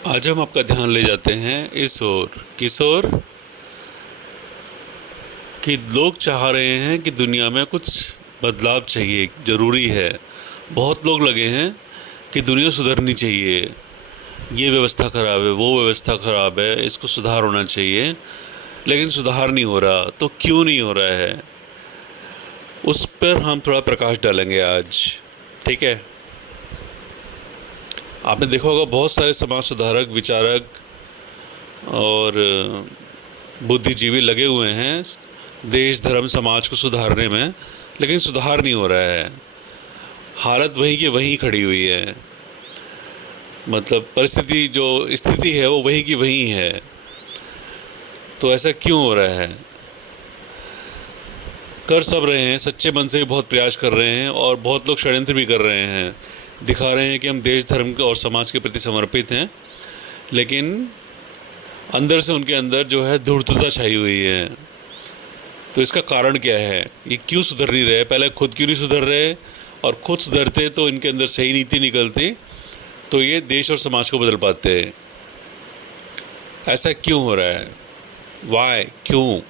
आज हम आपका ध्यान ले जाते हैं इस ओर, किस ओर कि लोग चाह रहे हैं कि दुनिया में कुछ बदलाव चाहिए, ज़रूरी है। बहुत लोग लगे हैं कि दुनिया सुधरनी चाहिए, ये व्यवस्था ख़राब है, वो व्यवस्था ख़राब है, इसको सुधार होना चाहिए, लेकिन सुधार नहीं हो रहा। तो क्यों नहीं हो रहा है, उस पर हम थोड़ा प्रकाश डालेंगे आज। ठीक है। आपने देखा होगा बहुत सारे समाज सुधारक, विचारक और बुद्धिजीवी लगे हुए हैं देश, धर्म, समाज को सुधारने में, लेकिन सुधार नहीं हो रहा है। हालत वहीं की वहीं खड़ी हुई है। मतलब परिस्थिति, जो स्थिति है वो वहीं की वहीं है। तो ऐसा क्यों हो रहा है? कर सब रहे हैं, सच्चे मन से भी बहुत प्रयास कर रहे हैं, और बहुत लोग षड्यंत्र भी कर रहे हैं, दिखा रहे हैं कि हम देश, धर्म और समाज के प्रति समर्पित हैं, लेकिन अंदर से उनके अंदर जो है धूर्तता छाई हुई है। तो इसका कारण क्या है? ये क्यों सुधर नहीं रहे? पहले खुद क्यों नहीं सुधर रहे? और खुद सुधरते तो इनके अंदर सही नीति निकलती, तो ये देश और समाज को बदल पाते। ऐसा क्यों हो रहा है? वाई, क्यों?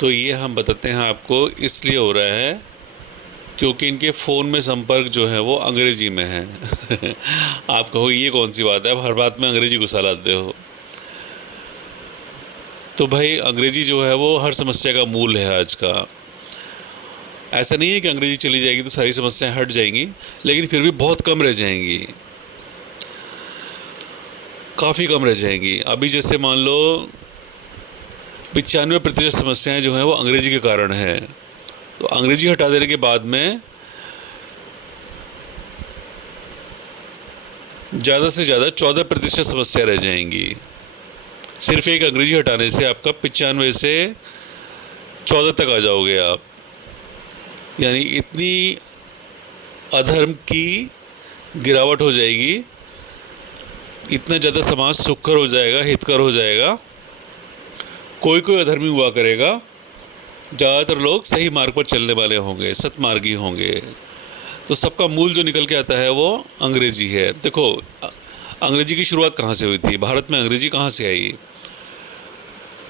तो ये हम बताते हैं आपको। इसलिए हो रहा है क्योंकि इनके फ़ोन में संपर्क जो है वो अंग्रेजी में है। आप कहोगे ये कौन सी बात है, आप हर बात में अंग्रेजी घुसा लाते हो। तो भाई अंग्रेजी जो है वो हर समस्या का मूल है आज का। ऐसा नहीं है कि अंग्रेजी चली जाएगी तो सारी समस्याएं हट जाएंगी, लेकिन फिर भी बहुत कम रह जाएंगी, काफ़ी कम रह जाएंगी। अभी जैसे मान लो 95% समस्याएं जो हैं वो अंग्रेजी के कारण है। तो अंग्रेजी हटा देने के बाद में ज़्यादा से ज़्यादा 14% समस्या रह जाएंगी। सिर्फ एक अंग्रेजी हटाने से आपका 95 से 14 तक आ जाओगे आप। यानी इतनी अधर्म की गिरावट हो जाएगी, इतना ज़्यादा समाज सुखकर हो जाएगा, हितकर हो जाएगा। कोई कोई अधर्मी हुआ करेगा, ज़्यादातर लोग सही मार्ग पर चलने वाले होंगे, सतमार्गी होंगे। तो सबका मूल जो निकल के आता है वो अंग्रेजी है। देखो अंग्रेजी की शुरुआत कहाँ से हुई थी? भारत में अंग्रेजी कहाँ से आई?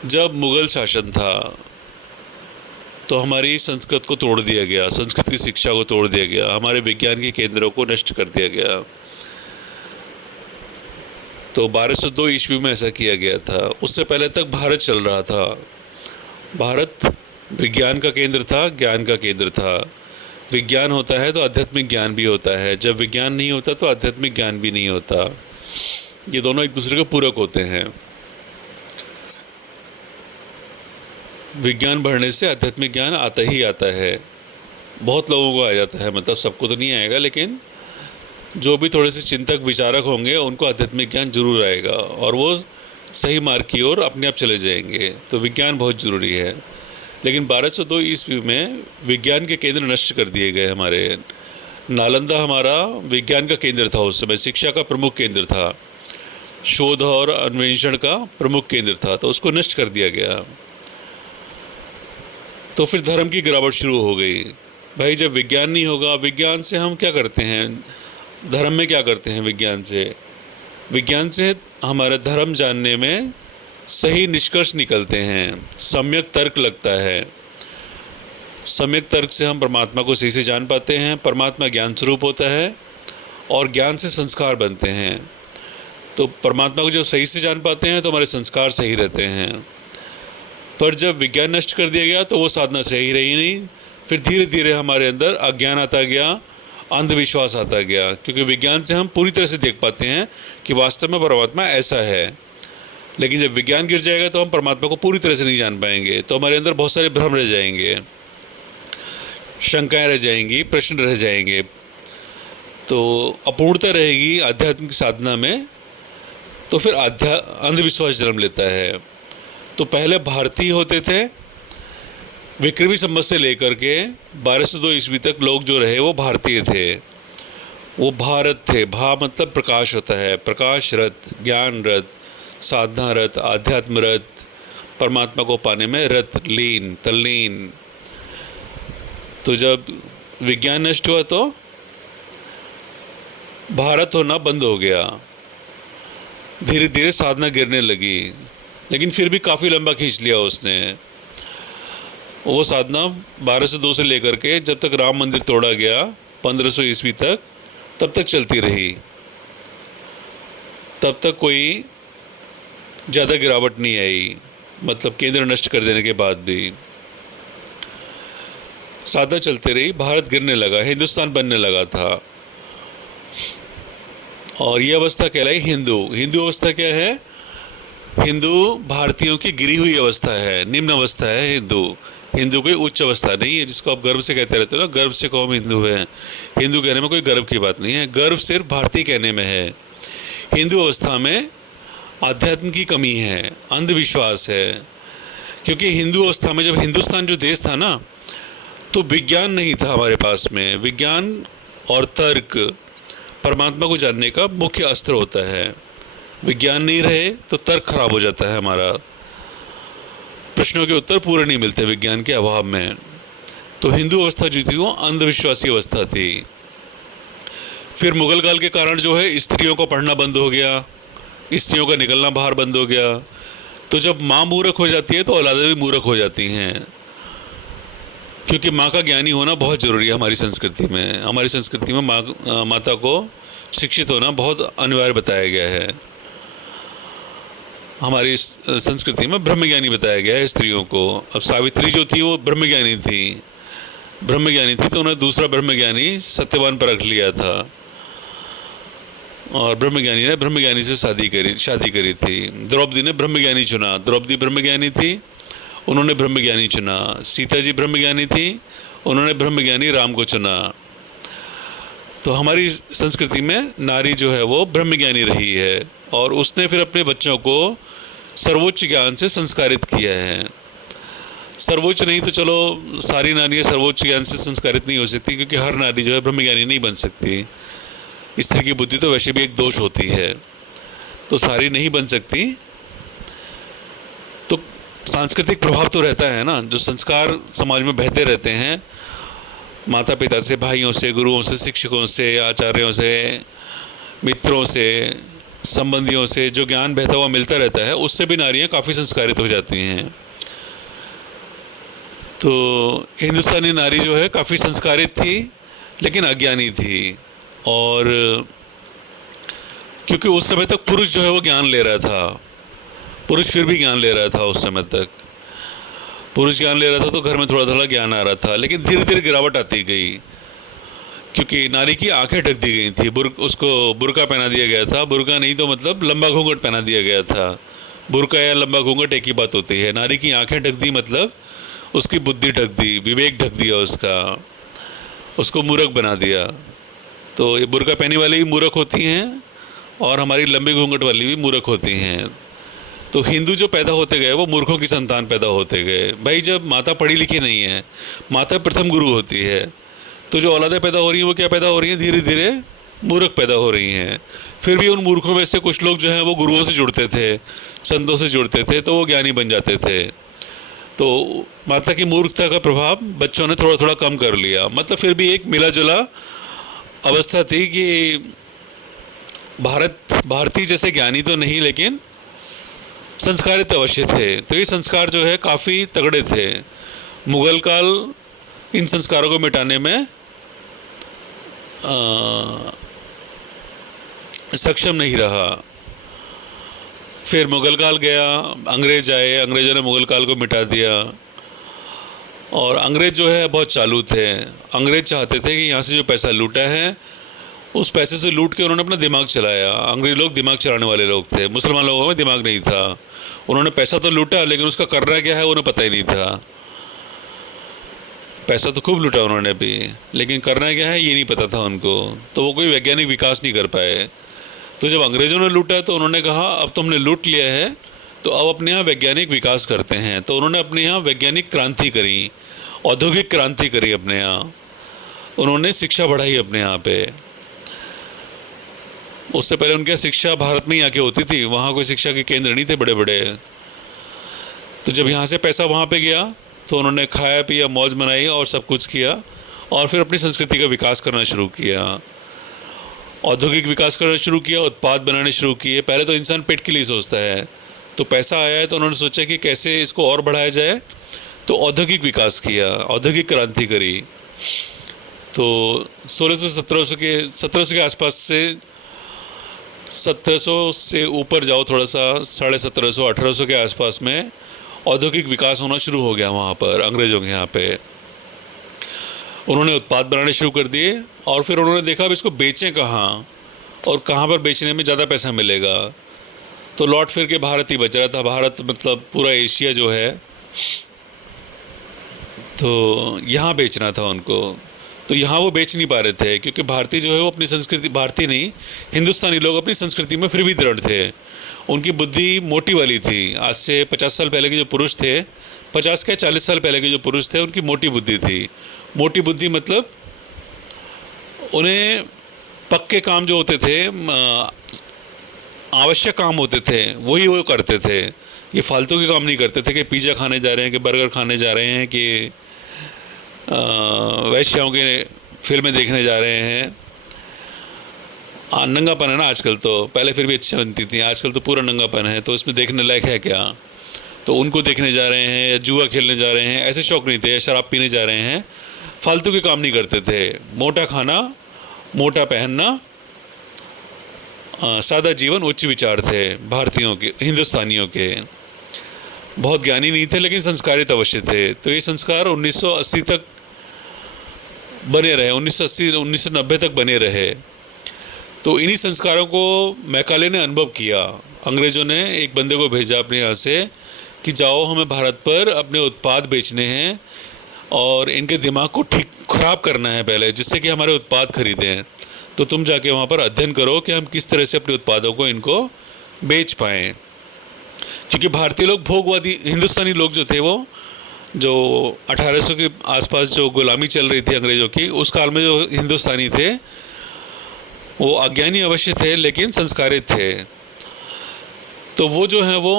जब मुग़ल शासन था तो हमारी संस्कृत को तोड़ दिया गया, संस्कृत की शिक्षा को तोड़ दिया गया, हमारे विज्ञान के केंद्रों को नष्ट कर दिया गया। तो 1202 ईस्वी में ऐसा किया गया था। उससे पहले तक भारत चल रहा था। भारत विज्ञान का केंद्र था, ज्ञान का केंद्र था। विज्ञान होता है तो आध्यात्मिक ज्ञान भी होता है, जब विज्ञान नहीं होता तो आध्यात्मिक ज्ञान भी नहीं होता। ये दोनों एक दूसरे के पूरक होते हैं। विज्ञान बढ़ने से आध्यात्मिक ज्ञान आता ही आता है। बहुत लोगों को आ जाता है, मतलब सबको तो नहीं आएगा, लेकिन जो भी थोड़े से चिंतक विचारक होंगे उनको आध्यात्मिक ज्ञान जरूर आएगा, और वो सही मार्ग की ओर अपने आप चले जाएंगे। तो विज्ञान बहुत ज़रूरी है। लेकिन 1202 ईस्वी में विज्ञान के केंद्र नष्ट कर दिए गए हमारे। नालंदा हमारा विज्ञान का केंद्र था, उस समय शिक्षा का प्रमुख केंद्र था, शोध और अन्वेषण का प्रमुख केंद्र था, तो उसको नष्ट कर दिया गया। तो फिर धर्म की गिरावट शुरू हो गई। भाई जब विज्ञान नहीं होगा, विज्ञान से हम क्या करते हैं, धर्म में क्या करते हैं? विज्ञान से हमारा धर्म जानने में सही निष्कर्ष निकलते हैं, सम्यक तर्क लगता है। सम्यक तर्क से हम परमात्मा को सही से जान पाते हैं। परमात्मा ज्ञान स्वरूप होता है, और ज्ञान से संस्कार बनते हैं। तो परमात्मा को जब सही से जान पाते हैं तो हमारे संस्कार सही रहते हैं। पर जब विज्ञान नष्ट कर दिया गया तो वो साधना सही रही नहीं। फिर धीरे धीरे हमारे अंदर अज्ञान आता गया, अंधविश्वास आता गया, क्योंकि विज्ञान से हम पूरी तरह से देख पाते हैं कि वास्तव में परमात्मा ऐसा है। लेकिन जब विज्ञान गिर जाएगा तो हम परमात्मा को पूरी तरह से नहीं जान पाएंगे। तो हमारे अंदर बहुत सारे भ्रम रह जाएंगे, शंकाएं रह जाएंगी, प्रश्न रह जाएंगे। तो अपूर्णता रहेगी आध्यात्मिक साधना में। तो फिर अंधविश्वास जन्म लेता है। तो पहले भारतीय होते थे, विक्रमी संवत से लेकर के 1202 ईस्वी तक लोग जो रहे वो भारतीय थे, वो भारत थे। भा मतलब प्रकाश होता है, प्रकाश रथ, ज्ञान रथ, साधना रथ, आध्यात्म रथ, परमात्मा को पाने में रत, लीन, तल्लीन। तो जब विज्ञान नष्ट हुआ तो भारत होना बंद हो गया, धीरे धीरे साधना गिरने लगी, लेकिन फिर भी काफ़ी लंबा खींच लिया उसने। वो साधना 1202 से लेकर के जब तक राम मंदिर तोड़ा गया 1500 ईस्वी तक, तब तक चलती रही। तब तक कोई ज़्यादा गिरावट नहीं आई, मतलब केंद्र नष्ट कर देने के बाद भी साधना चलती रही। भारत गिरने लगा, हिंदुस्तान बनने लगा था, और ये अवस्था कहलाई हिंदू। हिंदू अवस्था क्या है? हिंदू भारतीयों की गिरी हुई अवस्था है, निम्न अवस्था है हिंदू। हिंदू कोई उच्च अवस्था नहीं है जिसको आप गर्व से कहते रहते हो ना, गर्व से कहो हम हिंदू हैं। हिंदू कहने में कोई गर्व की बात नहीं है, गर्व सिर्फ भारतीय कहने में है। हिंदू अवस्था में आध्यात्म की कमी है, अंधविश्वास है, क्योंकि हिंदू अवस्था में जब हिंदुस्तान जो देश था ना, तो विज्ञान नहीं था हमारे पास में। विज्ञान और तर्क परमात्मा को जानने का मुख्य अस्त्र होता है। विज्ञान नहीं रहे तो तर्क खराब हो जाता है हमारा, प्रश्नों के उत्तर पूरे नहीं मिलते विज्ञान के अभाव में। तो हिंदू अवस्था जो थी वो अंधविश्वासी अवस्था थी। फिर मुगल काल के कारण जो है स्त्रियों को पढ़ना बंद हो गया, स्त्रियों का निकलना बाहर बंद हो गया। तो जब माँ मूर्ख हो जाती है तो औलादें भी मूर्ख हो जाती हैं, क्योंकि माँ का ज्ञानी होना बहुत ज़रूरी है हमारी संस्कृति में। हमारी संस्कृति में माता को शिक्षित होना बहुत अनिवार्य बताया गया है। हमारी संस्कृति में ब्रह्मज्ञानी बताया गया है स्त्रियों को। अब सावित्री जो थी वो ब्रह्मज्ञानी थी, तो उन्होंने दूसरा ब्रह्मज्ञानी सत्यवान पर रख लिया था, और ब्रह्मज्ञानी ने ब्रह्मज्ञानी से शादी करी थी। द्रौपदी ने ब्रह्मज्ञानी चुना, द्रौपदी ब्रह्मज्ञानी थी, उन्होंने ब्रह्मज्ञानी चुना। सीता जी ब्रह्मज्ञानी थी, उन्होंने ब्रह्मज्ञानी राम को चुना। तो हमारी संस्कृति में नारी जो है वो ब्रह्मज्ञानी रही है, और उसने फिर अपने बच्चों को सर्वोच्च ज्ञान से संस्कारित किया है। सर्वोच्च नहीं तो चलो सारी नारियाँ सर्वोच्च ज्ञान से संस्कारित नहीं हो सकती, क्योंकि हर नारी जो है ब्रह्मज्ञानी नहीं बन सकती। स्त्री की बुद्धि तो वैसे भी एक दोष होती है, तो सारी नहीं बन सकती। तो सांस्कृतिक प्रभाव तो रहता है ना, जो संस्कार समाज में बहते रहते हैं, माता पिता से, भाइयों से, गुरुओं से, शिक्षकों से, आचार्यों से, मित्रों से, संबंधियों से जो ज्ञान बहता हुआ मिलता रहता है, उससे भी नारियाँ काफ़ी संस्कारित हो जाती हैं। तो हिंदुस्तानी नारी जो है काफ़ी संस्कारित थी, लेकिन अज्ञानी थी। और क्योंकि उस समय तक पुरुष जो है वो ज्ञान ले रहा था, पुरुष फिर भी ज्ञान ले रहा था। उस समय तक पुरुष ज्ञान ले रहा था तो घर में थोड़ा थोड़ा ज्ञान आ रहा था, लेकिन धीरे धीरे गिरावट आती गई, क्योंकि नारी की आंखें ढक दी गई थी। उसको बुर्का पहना दिया गया था। बुर्का नहीं तो मतलब लंबा घूंघट पहना दिया गया था। बुर्का या लंबा घूंघट एक ही बात होती है। नारी की आंखें ढक दी मतलब उसकी बुद्धि ढक दी, विवेक ढक दिया उसका, उसको मूर्ख बना दिया। तो ये बुर्का पहने वाली भी मूर्ख होती हैं, और हमारी लंबी घूंघट वाली भी मूर्ख होती हैं। तो हिंदू जो पैदा होते गए वो मूर्खों की संतान पैदा होते गए। भाई जब माता पढ़ी लिखी नहीं है, माता प्रथम गुरु होती है, तो जो औलादें पैदा हो रही हैं वो क्या पैदा हो रही हैं? धीरे धीरे मूर्ख पैदा हो रही हैं। फिर भी उन मूर्खों में से कुछ लोग जो हैं वो गुरुओं से जुड़ते थे, संतों से जुड़ते थे, तो वो ज्ञानी बन जाते थे। तो माता की मूर्खता का प्रभाव बच्चों ने थोड़ा थोड़ा कम कर लिया। मतलब फिर भी एक मिला जुला अवस्था थी कि भारतीय जैसे ज्ञानी तो नहीं, लेकिन संस्कारित अवश्य थे। तो ये संस्कार जो है काफ़ी तगड़े थे। मुगल काल इन संस्कारों को मिटाने में सक्षम नहीं रहा। फिर मुगल काल गया, अंग्रेज आए, अंग्रेज़ों ने मुगल काल को मिटा दिया। और अंग्रेज़ जो है बहुत चालू थे। अंग्रेज़ चाहते थे कि यहाँ से जो पैसा लूटा है उस पैसे से लूट के उन्होंने अपना दिमाग चलाया। अंग्रेज़ लोग दिमाग चलाने वाले लोग थे, मुसलमान लोगों में दिमाग नहीं था। उन्होंने पैसा तो लूटा, लेकिन उसका करना क्या है उन्हें पता ही नहीं था। पैसा तो खूब लूटा उन्होंने भी, लेकिन करना क्या है ये नहीं पता था उनको। तो वो कोई वैज्ञानिक विकास नहीं कर पाए। तो जब अंग्रेज़ों ने लूटा तो उन्होंने कहा अब तो हमने लूट लिया है, तो अब अपने यहाँ वैज्ञानिक विकास करते हैं। तो उन्होंने अपने यहाँ वैज्ञानिक क्रांति करी, औद्योगिक क्रांति करी अपने यहाँ। उन्होंने शिक्षा बढ़ाई अपने यहाँ पे। उससे पहले उनके शिक्षा भारत में ही आके होती थी, वहाँ कोई शिक्षा के केंद्र नहीं थे बड़े बड़े। तो जब यहाँ से पैसा वहाँ पे गया तो उन्होंने खाया पिया, मौज मनाई और सब कुछ किया, और फिर अपनी संस्कृति का विकास करना शुरू किया। औद्योगिक विकास करना शुरू किया, उत्पाद बनाने शुरू किए। पहले तो इंसान पेट के लिए सोचता है, तो पैसा आया है तो उन्होंने सोचा कि कैसे इसको और बढ़ाया जाए, तो औद्योगिक विकास किया, औद्योगिक क्रांति करी। तो 1700 के आसपास से 1700 से ऊपर जाओ थोड़ा सा, 1750 1800 के आसपास में औद्योगिक विकास होना शुरू हो गया वहाँ पर अंग्रेज़ों के यहाँ पे। उन्होंने उत्पाद बनाने शुरू कर दिए और फिर उन्होंने देखा अब इसको बेचें कहाँ और कहाँ पर बेचने में ज़्यादा पैसा मिलेगा। तो लौट फिर के भारत ही बच रहा था। भारत मतलब पूरा एशिया जो है, तो यहाँ बेचना था उनको। तो यहाँ वो बेच नहीं पा रहे थे क्योंकि भारतीय जो है वो अपनी संस्कृति, भारतीय नहीं हिंदुस्तानी लोग अपनी संस्कृति में फिर भी दृढ़ थे। उनकी बुद्धि मोटी वाली थी। आज से 50 साल पहले के जो पुरुष थे, 50 के 40 साल पहले के जो पुरुष थे, उनकी मोटी बुद्धि थी। मोटी बुद्धि मतलब उन्हें पक्के काम जो होते थे, आवश्यक काम होते थे, वही वो करते थे। ये फालतू के काम नहीं करते थे कि पिज़्ज़ा खाने जा रहे हैं, कि बर्गर खाने जा रहे हैं, कि वैश्याओं के फिल्में देखने जा रहे हैं। नंगापन है ना आजकल, तो पहले फिर भी अच्छी बनती थी, आजकल तो पूरा नंगापन है, तो इसमें देखने लायक है क्या? तो उनको देखने जा रहे हैं या जुआ खेलने जा रहे हैं, ऐसे शौक़ नहीं थे, या शराब पीने जा रहे हैं। फालतू के काम नहीं करते थे। मोटा खाना, मोटा पहनना, सादा जीवन, उच्च विचार थे भारतीयों के, हिंदुस्तानियों के। बहुत ज्ञानी नहीं थे लेकिन संस्कारित अवश्य थे। तो ये संस्कार 1980 तक बने रहे, 1980 1990 तक बने रहे। तो इन्हीं संस्कारों को मैकाले ने अनुभव किया। अंग्रेज़ों ने एक बंदे को भेजा अपने यहाँ से कि जाओ, हमें भारत पर अपने उत्पाद बेचने हैं और इनके दिमाग को ख़राब करना है पहले, जिससे कि हमारे उत्पाद खरीदें। तो तुम जाके वहाँ पर अध्ययन करो कि हम किस तरह से अपने उत्पादों को इनको बेच पाएँ। क्योंकि भारतीय लोग भोगवादी, हिंदुस्तानी लोग जो थे, वो जो 1800 के आसपास जो गुलामी चल रही थी अंग्रेज़ों की, उस काल में जो हिंदुस्तानी थे वो अज्ञानी अवश्य थे लेकिन संस्कारित थे। तो वो जो है वो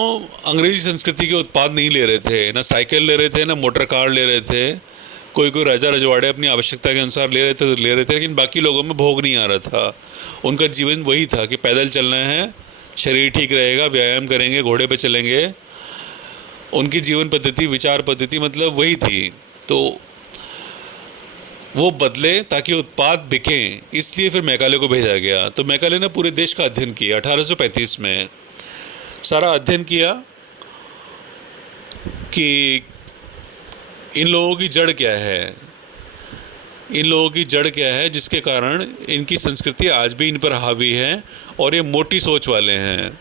अंग्रेज़ी संस्कृति के उत्पाद नहीं ले रहे थे, ना साइकिल ले रहे थे, ना मोटर कार ले रहे थे। कोई राजा रजवाड़े अपनी आवश्यकता के अनुसार ले रहे थे, लेकिन बाकी लोगों में भोग नहीं आ रहा था। उनका जीवन वही था कि पैदल चलना है, शरीर ठीक रहेगा, व्यायाम करेंगे, घोड़े पे चलेंगे। उनकी जीवन पद्धति, विचार पद्धति मतलब वही थी। तो वो बदले ताकि उत्पाद बिकें, इसलिए फिर मैकाले को भेजा गया। तो मैकाले ने पूरे देश का अध्ययन किया। 1835 में सारा अध्ययन किया कि इन लोगों की जड़ क्या है, इन लोगों की जड़ क्या है जिसके कारण इनकी संस्कृति आज भी इन पर हावी है और ये मोटी सोच वाले हैं।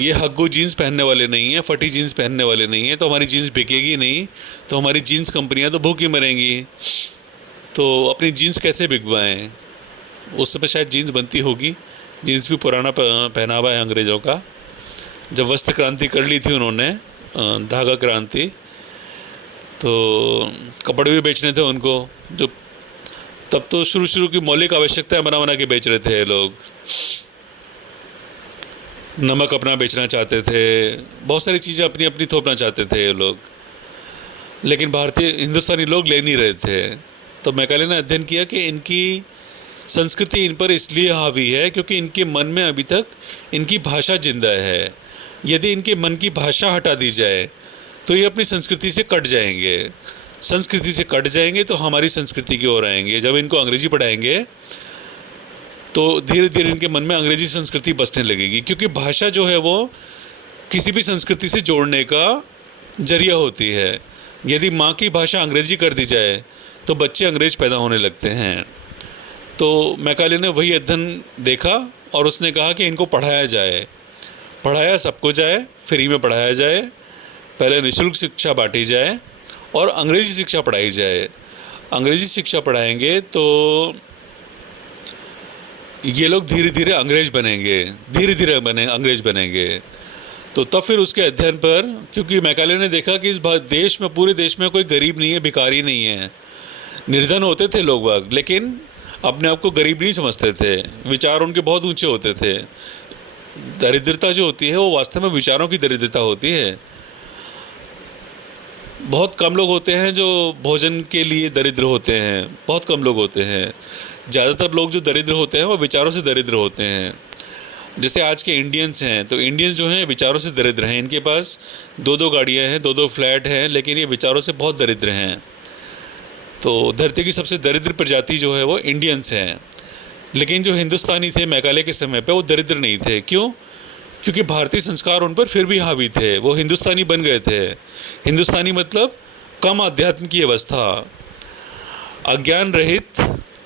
ये हग्गू जीन्स पहनने वाले नहीं हैं, फटी जीन्स पहनने वाले नहीं हैं। तो हमारी जीन्स बिकेगी नहीं, तो हमारी जीन्स कंपनियां तो भूखी मरेंगी। तो अपनी जीन्स कैसे बिकवाएं? उस समय शायद जीन्स बनती होगी। जीन्स भी पुराना पहनावा है अंग्रेज़ों का। जब वस्त्र क्रांति कर ली थी उन्होंने, धागा क्रांति, तो कपड़े भी बेचने थे उनको। जो तब तो शुरू की मौलिक आवश्यकताएं बना के बेच रहे थे ये लोग। नमक अपना बेचना चाहते थे, बहुत सारी चीज़ें अपनी अपनी थोपना चाहते थे ये लोग, लेकिन भारतीय हिंदुस्तानी लोग ले नहीं रहे थे। तो मैकाले ने अध्ययन किया कि इनकी संस्कृति इन पर इसलिए हावी है क्योंकि इनके मन में अभी तक इनकी भाषा जिंदा है। यदि इनके मन की भाषा हटा दी जाए तो ये अपनी संस्कृति से कट जाएंगे। संस्कृति से कट जाएंगे तो हमारी संस्कृति की ओर आएंगे। जब इनको अंग्रेजी पढ़ाएंगे तो धीरे धीरे इनके मन में अंग्रेजी संस्कृति बसने लगेगी, क्योंकि भाषा जो है वो किसी भी संस्कृति से जोड़ने का जरिया होती है। यदि माँ की भाषा अंग्रेजी कर दी जाए तो बच्चे अंग्रेज पैदा होने लगते हैं। तो मैकाले ने वही अध्ययन देखा और उसने कहा कि इनको पढ़ाया जाए, पढ़ाया सबको जाए, फ्री में पढ़ाया जाए, पहले निःशुल्क शिक्षा बांटी जाए और अंग्रेजी शिक्षा पढ़ाई जाए। अंग्रेजी शिक्षा पढ़ाएंगे तो ये लोग धीरे धीरे अंग्रेज बनेंगे, अंग्रेज बनेंगे। तो तब फिर उसके अध्ययन पर, क्योंकि मैकाले ने देखा कि इस देश में, पूरे देश में कोई गरीब नहीं है, भिखारी नहीं है। निर्धन होते थे लोग बाग, लेकिन अपने आप को गरीब नहीं समझते थे। विचार उनके बहुत ऊंचे होते थे। दरिद्रता जो होती है वो वास्तव में विचारों की दरिद्रता होती है। बहुत कम लोग होते हैं जो भोजन के लिए दरिद्र होते हैं, बहुत कम लोग होते हैं। ज़्यादातर लोग जो दरिद्र होते हैं वो विचारों से दरिद्र होते हैं। जैसे आज के इंडियंस हैं, तो इंडियंस जो हैं विचारों से दरिद्र हैं। इनके पास 2-2 गाड़ियाँ हैं, 2-2 फ्लैट हैं, लेकिन ये विचारों से बहुत दरिद्र हैं। तो धरती की सबसे दरिद्र प्रजाति जो है वो इंडियंस हैं। लेकिन जो हिंदुस्तानी थे मैकाले के समय पे, वो दरिद्र नहीं थे। क्यों? क्योंकि भारतीय संस्कार उन पर फिर भी हावी थे, वो हिंदुस्तानी बन गए थे। हिंदुस्तानी मतलब कम अध्यात्म की अवस्था, अज्ञान रहित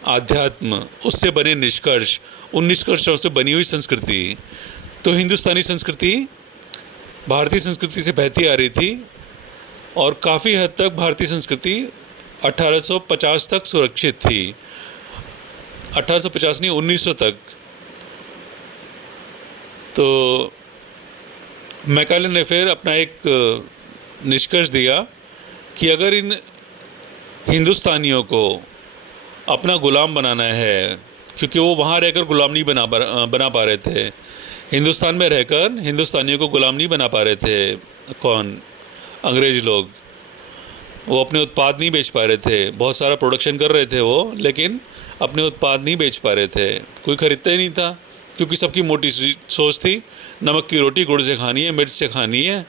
आध्यात्म, उससे बने निष्कर्ष, उन निष्कर्षों से बनी हुई संस्कृति। तो हिंदुस्तानी संस्कृति भारतीय संस्कृति से बहती आ रही थी और काफ़ी हद तक भारतीय संस्कृति 1850 तक सुरक्षित थी। 1850 नहीं, 1900 तक। तो मैकाले ने फिर अपना एक निष्कर्ष दिया कि अगर इन हिंदुस्तानियों को अपना गुलाम बनाना है, क्योंकि वो वहाँ रहकर गुलाम नहीं बना पा रहे थे, हिंदुस्तान में रहकर हिंदुस्तानियों को गुलाम नहीं बना पा रहे थे। कौन? अंग्रेज लोग। वो अपने उत्पाद नहीं बेच पा रहे थे। बहुत सारा प्रोडक्शन कर रहे थे वो, लेकिन अपने उत्पाद नहीं बेच पा रहे थे। कोई ख़रीदता ही नहीं था, क्योंकि सबकी मोटी सोच थी नमक की रोटी गुड़ से खानी है, मिर्च से खानी है,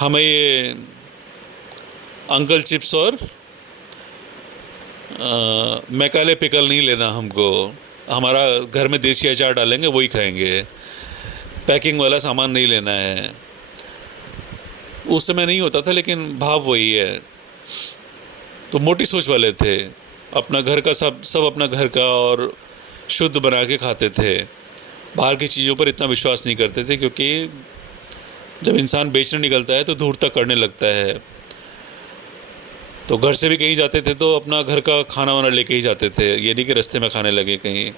हमें ये अंकल चिप्स और मैकाले पिकल नहीं लेना, हमको हमारा घर में देसी अचार डालेंगे वही खाएंगे, पैकिंग वाला सामान नहीं लेना है। उस समय नहीं होता था, लेकिन भाव वही है। तो मोटी सोच वाले थे, अपना घर का सब अपना घर का और शुद्ध बना के खाते थे। बाहर की चीज़ों पर इतना विश्वास नहीं करते थे, क्योंकि जब इंसान बेचने निकलता है तो धूर्तता करने लगता है। तो घर से भी कहीं जाते थे तो अपना घर का खाना वाना लेके ही जाते थे, ये नहीं कि रास्ते में खाने लगे कहीं।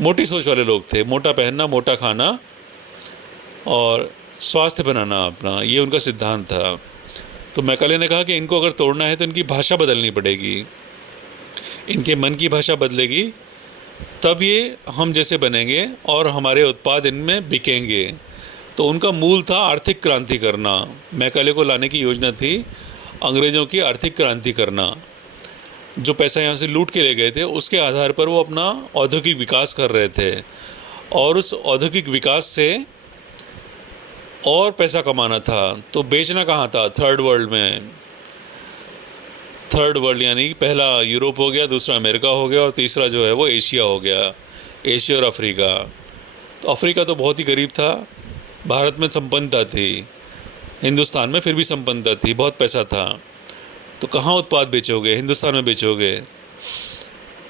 मोटी सोच वाले लोग थे, मोटा पहनना, मोटा खाना और स्वास्थ्य बनाना अपना, ये उनका सिद्धांत था। तो मैकाले ने कहा कि इनको अगर तोड़ना है तो इनकी भाषा बदलनी पड़ेगी, इनके मन की भाषा बदलेगी, तब ये हम जैसे बनेंगे और हमारे उत्पाद इनमें बिकेंगे। तो उनका मूल था आर्थिक क्रांति करना। मैकाले को लाने की योजना थी अंग्रेज़ों की आर्थिक क्रांति करना। जो पैसा यहाँ से लूट के ले गए थे, उसके आधार पर वो अपना औद्योगिक विकास कर रहे थे, और उस औद्योगिक विकास से और पैसा कमाना था। तो बेचना कहाँ था? थर्ड वर्ल्ड में। थर्ड वर्ल्ड यानी पहला यूरोप हो गया, दूसरा अमेरिका हो गया और तीसरा जो है वो एशिया हो गया, एशिया और अफ्रीका। तो अफ्रीका तो बहुत ही गरीब था, भारत में संपन्नता थी, हिंदुस्तान में फिर भी संपन्नता थी, बहुत पैसा था। तो कहाँ उत्पाद बेचोगे? हिंदुस्तान में बेचोगे।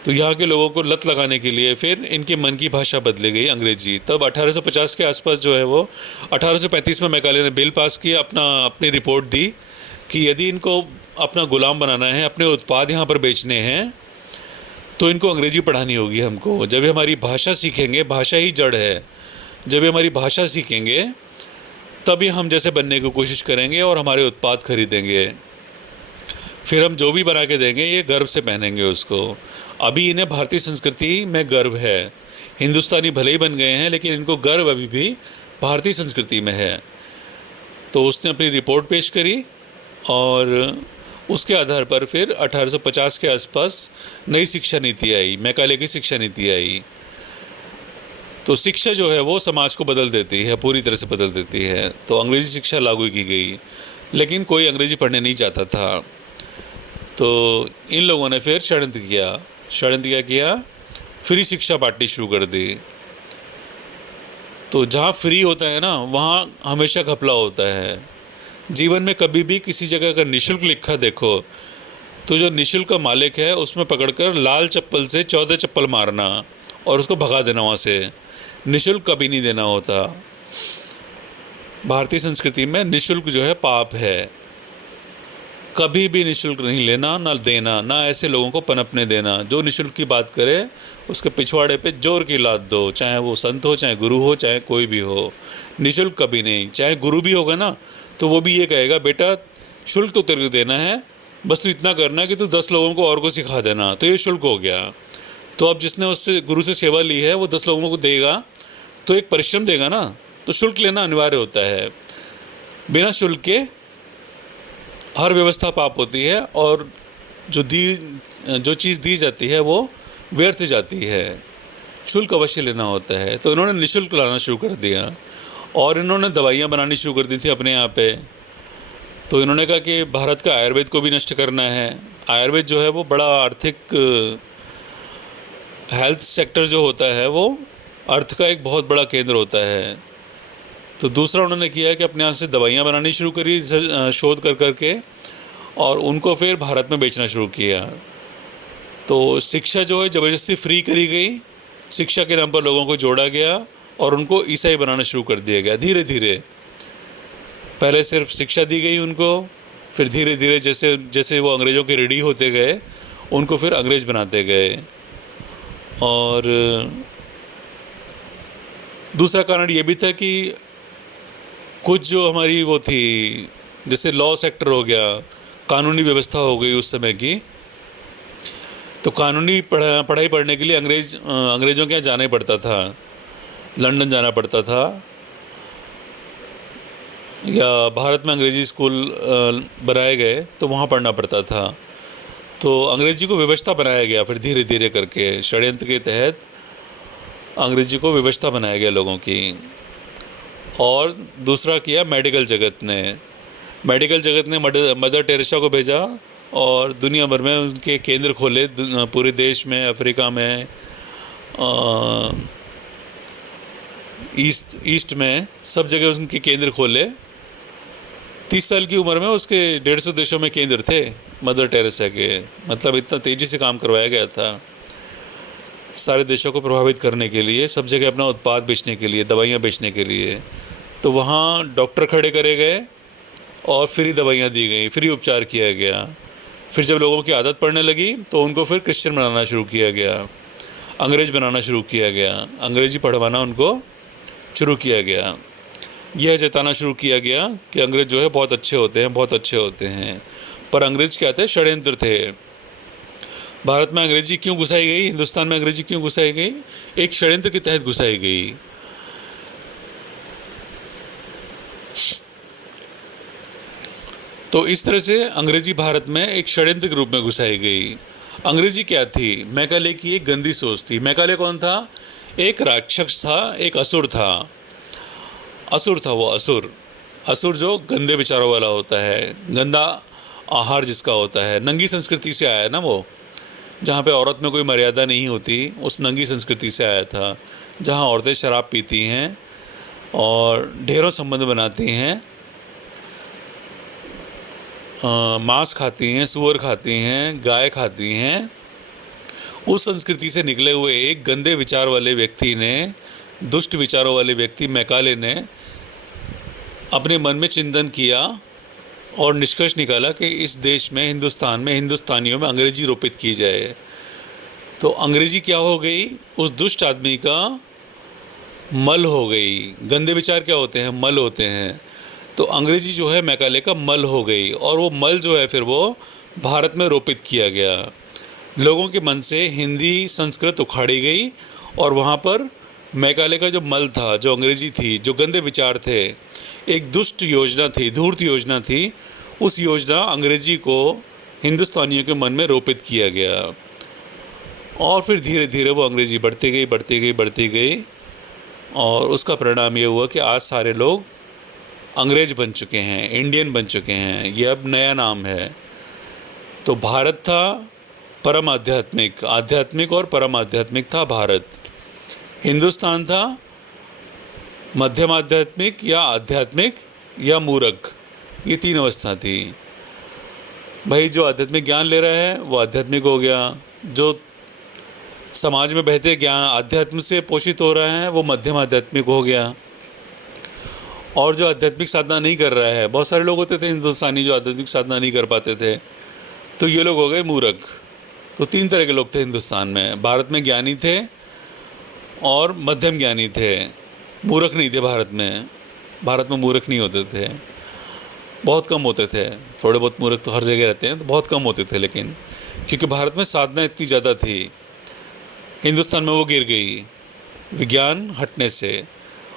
तो यहाँ के लोगों को लत लगाने के लिए फिर इनके मन की भाषा बदली गई, अंग्रेजी। तब 1850 के आसपास जो है वो 1835 में मैकाले ने बिल पास किया, अपनी रिपोर्ट दी कि यदि इनको अपना गुलाम बनाना है, अपने उत्पाद यहाँ पर बेचने हैं, तो इनको अंग्रेजी पढ़ानी होगी हमको। जब ये हमारी भाषा सीखेंगे, भाषा ही जड़ है, जब ये हमारी भाषा सीखेंगे तभी हम जैसे बनने की कोशिश करेंगे और हमारे उत्पाद खरीदेंगे। फिर हम जो भी बना के देंगे ये गर्व से पहनेंगे उसको। अभी इन्हें भारतीय संस्कृति में गर्व है, हिंदुस्तानी भले ही बन गए हैं, लेकिन इनको गर्व अभी भी भारतीय संस्कृति में है। तो उसने अपनी रिपोर्ट पेश करी और उसके आधार पर फिर 1850 के आसपास नई शिक्षा नीति आई, मैकाले की शिक्षा नीति आई। तो शिक्षा जो है वो समाज को बदल देती है, पूरी तरह से बदल देती है। तो अंग्रेज़ी शिक्षा लागू की गई, लेकिन कोई अंग्रेज़ी पढ़ने नहीं चाहता था। तो इन लोगों ने फिर षड्यंत्र किया, फ्री शिक्षा बांटनी शुरू कर दी। तो जहाँ फ्री होता है ना, वहाँ हमेशा घपला होता है। जीवन में कभी भी किसी जगह अगर निःशुल्क लिखा देखो, तो जो निःशुल्क का मालिक है उसमें पकड़कर लाल चप्पल से 14 चप्पल मारना और उसको भगा देना वहाँ से। निःशुल्क कभी नहीं देना होता। भारतीय संस्कृति में निःशुल्क जो है पाप है। कभी भी निःशुल्क नहीं लेना, ना देना, ना ऐसे लोगों को पनपने देना। जो निःशुल्क की बात करे उसके पिछवाड़े पे जोर की लात दो, चाहे वो संत हो, चाहे गुरु हो, चाहे कोई भी हो। निःशुल्क कभी नहीं। चाहे गुरु भी होगा ना, तो वो भी ये कहेगा, बेटा शुल्क तो तेरे को देना है, बस तू इतना करना कि तू 10 लोगों को और को सिखा देना, तो ये शुल्क हो गया। तो अब जिसने उससे गुरु से सेवा ली है वो 10 लोगों को देगा, तो एक परिश्रम देगा ना, तो शुल्क लेना अनिवार्य होता है। बिना शुल्क के हर व्यवस्था पाप होती है, और जो चीज़ दी जाती है वो व्यर्थ जाती है, शुल्क अवश्य लेना होता है। तो इन्होंने निःशुल्क लाना शुरू कर दिया और इन्होंने दवाइयाँ बनानी शुरू कर दी थी अपने यहाँ पे। तो इन्होंने कहा कि भारत का आयुर्वेद को भी नष्ट करना है। आयुर्वेद जो है वो बड़ा आर्थिक, हेल्थ सेक्टर जो होता है वो अर्थ का एक बहुत बड़ा केंद्र होता है। तो दूसरा उन्होंने किया है कि अपने यहाँ से दवाइयाँ बनानी शुरू करी शोध कर करके, और उनको फिर भारत में बेचना शुरू किया। तो शिक्षा जो है ज़बरदस्ती फ्री करी गई, शिक्षा के नाम पर लोगों को जोड़ा गया और उनको ईसाई बनाना शुरू कर दिया गया। धीरे धीरे पहले सिर्फ शिक्षा दी गई उनको, फिर धीरे धीरे जैसे जैसे वो अंग्रेज़ों के रेडी होते गए, उनको फिर अंग्रेज़ बनाते गए। और दूसरा कारण ये भी था कि कुछ जो हमारी वो थी, जैसे लॉ सेक्टर हो गया, कानूनी व्यवस्था हो गई उस समय की, तो कानूनी पढ़ाई पढ़ने के लिए अंग्रेज़ों के यहाँ जाना ही पड़ता था, लंदन जाना पड़ता था, या भारत में अंग्रेज़ी स्कूल बनाए गए तो वहाँ पढ़ना पड़ता था। तो अंग्रेज़ी को व्यवस्था बनाया गया फिर धीरे धीरे करके, षड्यंत्र के तहत अंग्रेज़ी को व्यवस्था बनाया गया लोगों की। और दूसरा किया मेडिकल जगत ने मदर टेरेसा को भेजा और दुनिया भर में उनके केंद्र खोले, पूरे देश में, अफ्रीका में, ईस्ट में, सब जगह उनके केंद्र खोले। 30 साल की उम्र में उसके 150 देशों में केंद्र थे मदर टेरेसा के। मतलब इतना तेज़ी से काम करवाया गया था सारे देशों को प्रभावित करने के लिए, सब जगह अपना उत्पाद बेचने के लिए, दवाइयाँ बेचने के लिए। तो वहाँ डॉक्टर खड़े करे गए और फ्री दवाइयाँ दी गई, फ्री उपचार किया गया। फिर जब लोगों की आदत पड़ने लगी तो उनको फिर क्रिश्चियन बनाना शुरू किया गया, अंग्रेज़ बनाना शुरू किया गया, अंग्रेज़ी पढ़वाना उनको शुरू किया गया। यह जताना शुरू किया गया कि अंग्रेज़ जो है बहुत अच्छे होते हैं, बहुत अच्छे होते हैं। पर अंग्रेज़ क्या थे? षड्यंत्र थे। भारत में अंग्रेज़ी क्यों घुसाई गई, हिंदुस्तान में अंग्रेज़ी क्यों घुसाई गई? एक षड्यंत्र के तहत घुसाई गई। तो इस तरह से अंग्रेज़ी भारत में एक षड्यंत्र के रूप में घुसाई गई। अंग्रेज़ी क्या थी? मैकाले की एक गंदी सोच थी। मैकाले कौन था? एक राक्षस था, एक असुर था। असुर था वो, असुर जो गंदे विचारों वाला होता है, गंदा आहार जिसका होता है। नंगी संस्कृति से आया ना वो, जहाँ पे औरत में कोई मर्यादा नहीं होती, उस नंगी संस्कृति से आया था, जहाँ औरतें शराब पीती हैं और ढेरों संबंध बनाती हैं, मांस खाती हैं, सूअर खाती हैं, गाय खाती हैं। उस संस्कृति से निकले हुए एक गंदे विचार वाले व्यक्ति ने, दुष्ट विचारों वाले व्यक्ति मैकाले ने अपने मन में चिंतन किया और निष्कर्ष निकाला कि इस देश में, हिंदुस्तान में, हिंदुस्तानियों में अंग्रेज़ी रोपित की जाए। तो अंग्रेज़ी क्या हो गई? उस दुष्ट आदमी का मल हो गई। गंदे विचार क्या होते हैं? मल होते हैं। तो अंग्रेज़ी जो है मैकाले का मल हो गई, और वो मल जो है फिर वो भारत में रोपित किया गया। लोगों के मन से हिंदी, संस्कृत उखाड़ी गई और वहाँ पर मैकाले का जो मल था, जो अंग्रेज़ी थी, जो गंदे विचार थे, एक दुष्ट योजना थी, धूर्त योजना थी। उस योजना अंग्रेज़ी को हिंदुस्तानियों के मन में रोपित किया गया और फिर धीरे धीरे वो अंग्रेज़ी बढ़ती गई और उसका परिणाम ये हुआ कि आज सारे लोग अंग्रेज़ बन चुके हैं, इंडियन बन चुके हैं। ये अब नया नाम है। तो भारत था परम आध्यात्मिक, आध्यात्मिक और परम आध्यात्मिक था भारत। हिंदुस्तान था मध्यम आध्यात्मिक या आध्यात्मिक या मूर्ख, ये 3 अवस्था थी। भाई जो आध्यात्मिक ज्ञान ले रहा है वो आध्यात्मिक हो गया, जो समाज में बहते ज्ञान आध्यात्म से पोषित हो रहा है वो मध्यम आध्यात्मिक हो गया, और जो आध्यात्मिक साधना नहीं कर रहा है, बहुत सारे लोग होते थे हिंदुस्तानी जो आध्यात्मिक साधना नहीं कर पाते थे, तो ये लोग हो गए मूर्ख। तो 3 तरह के लोग थे हिंदुस्तान में। भारत में ज्ञानी थे और मध्यम ज्ञानी थे, मूर्ख नहीं थे। भारत में मूर्ख नहीं होते थे, बहुत कम होते थे। थोड़े बहुत मूर्ख तो हर जगह रहते हैं, तो बहुत कम होते थे। लेकिन क्योंकि भारत में साधना इतनी ज़्यादा थी, हिंदुस्तान में वो गिर गई विज्ञान हटने से,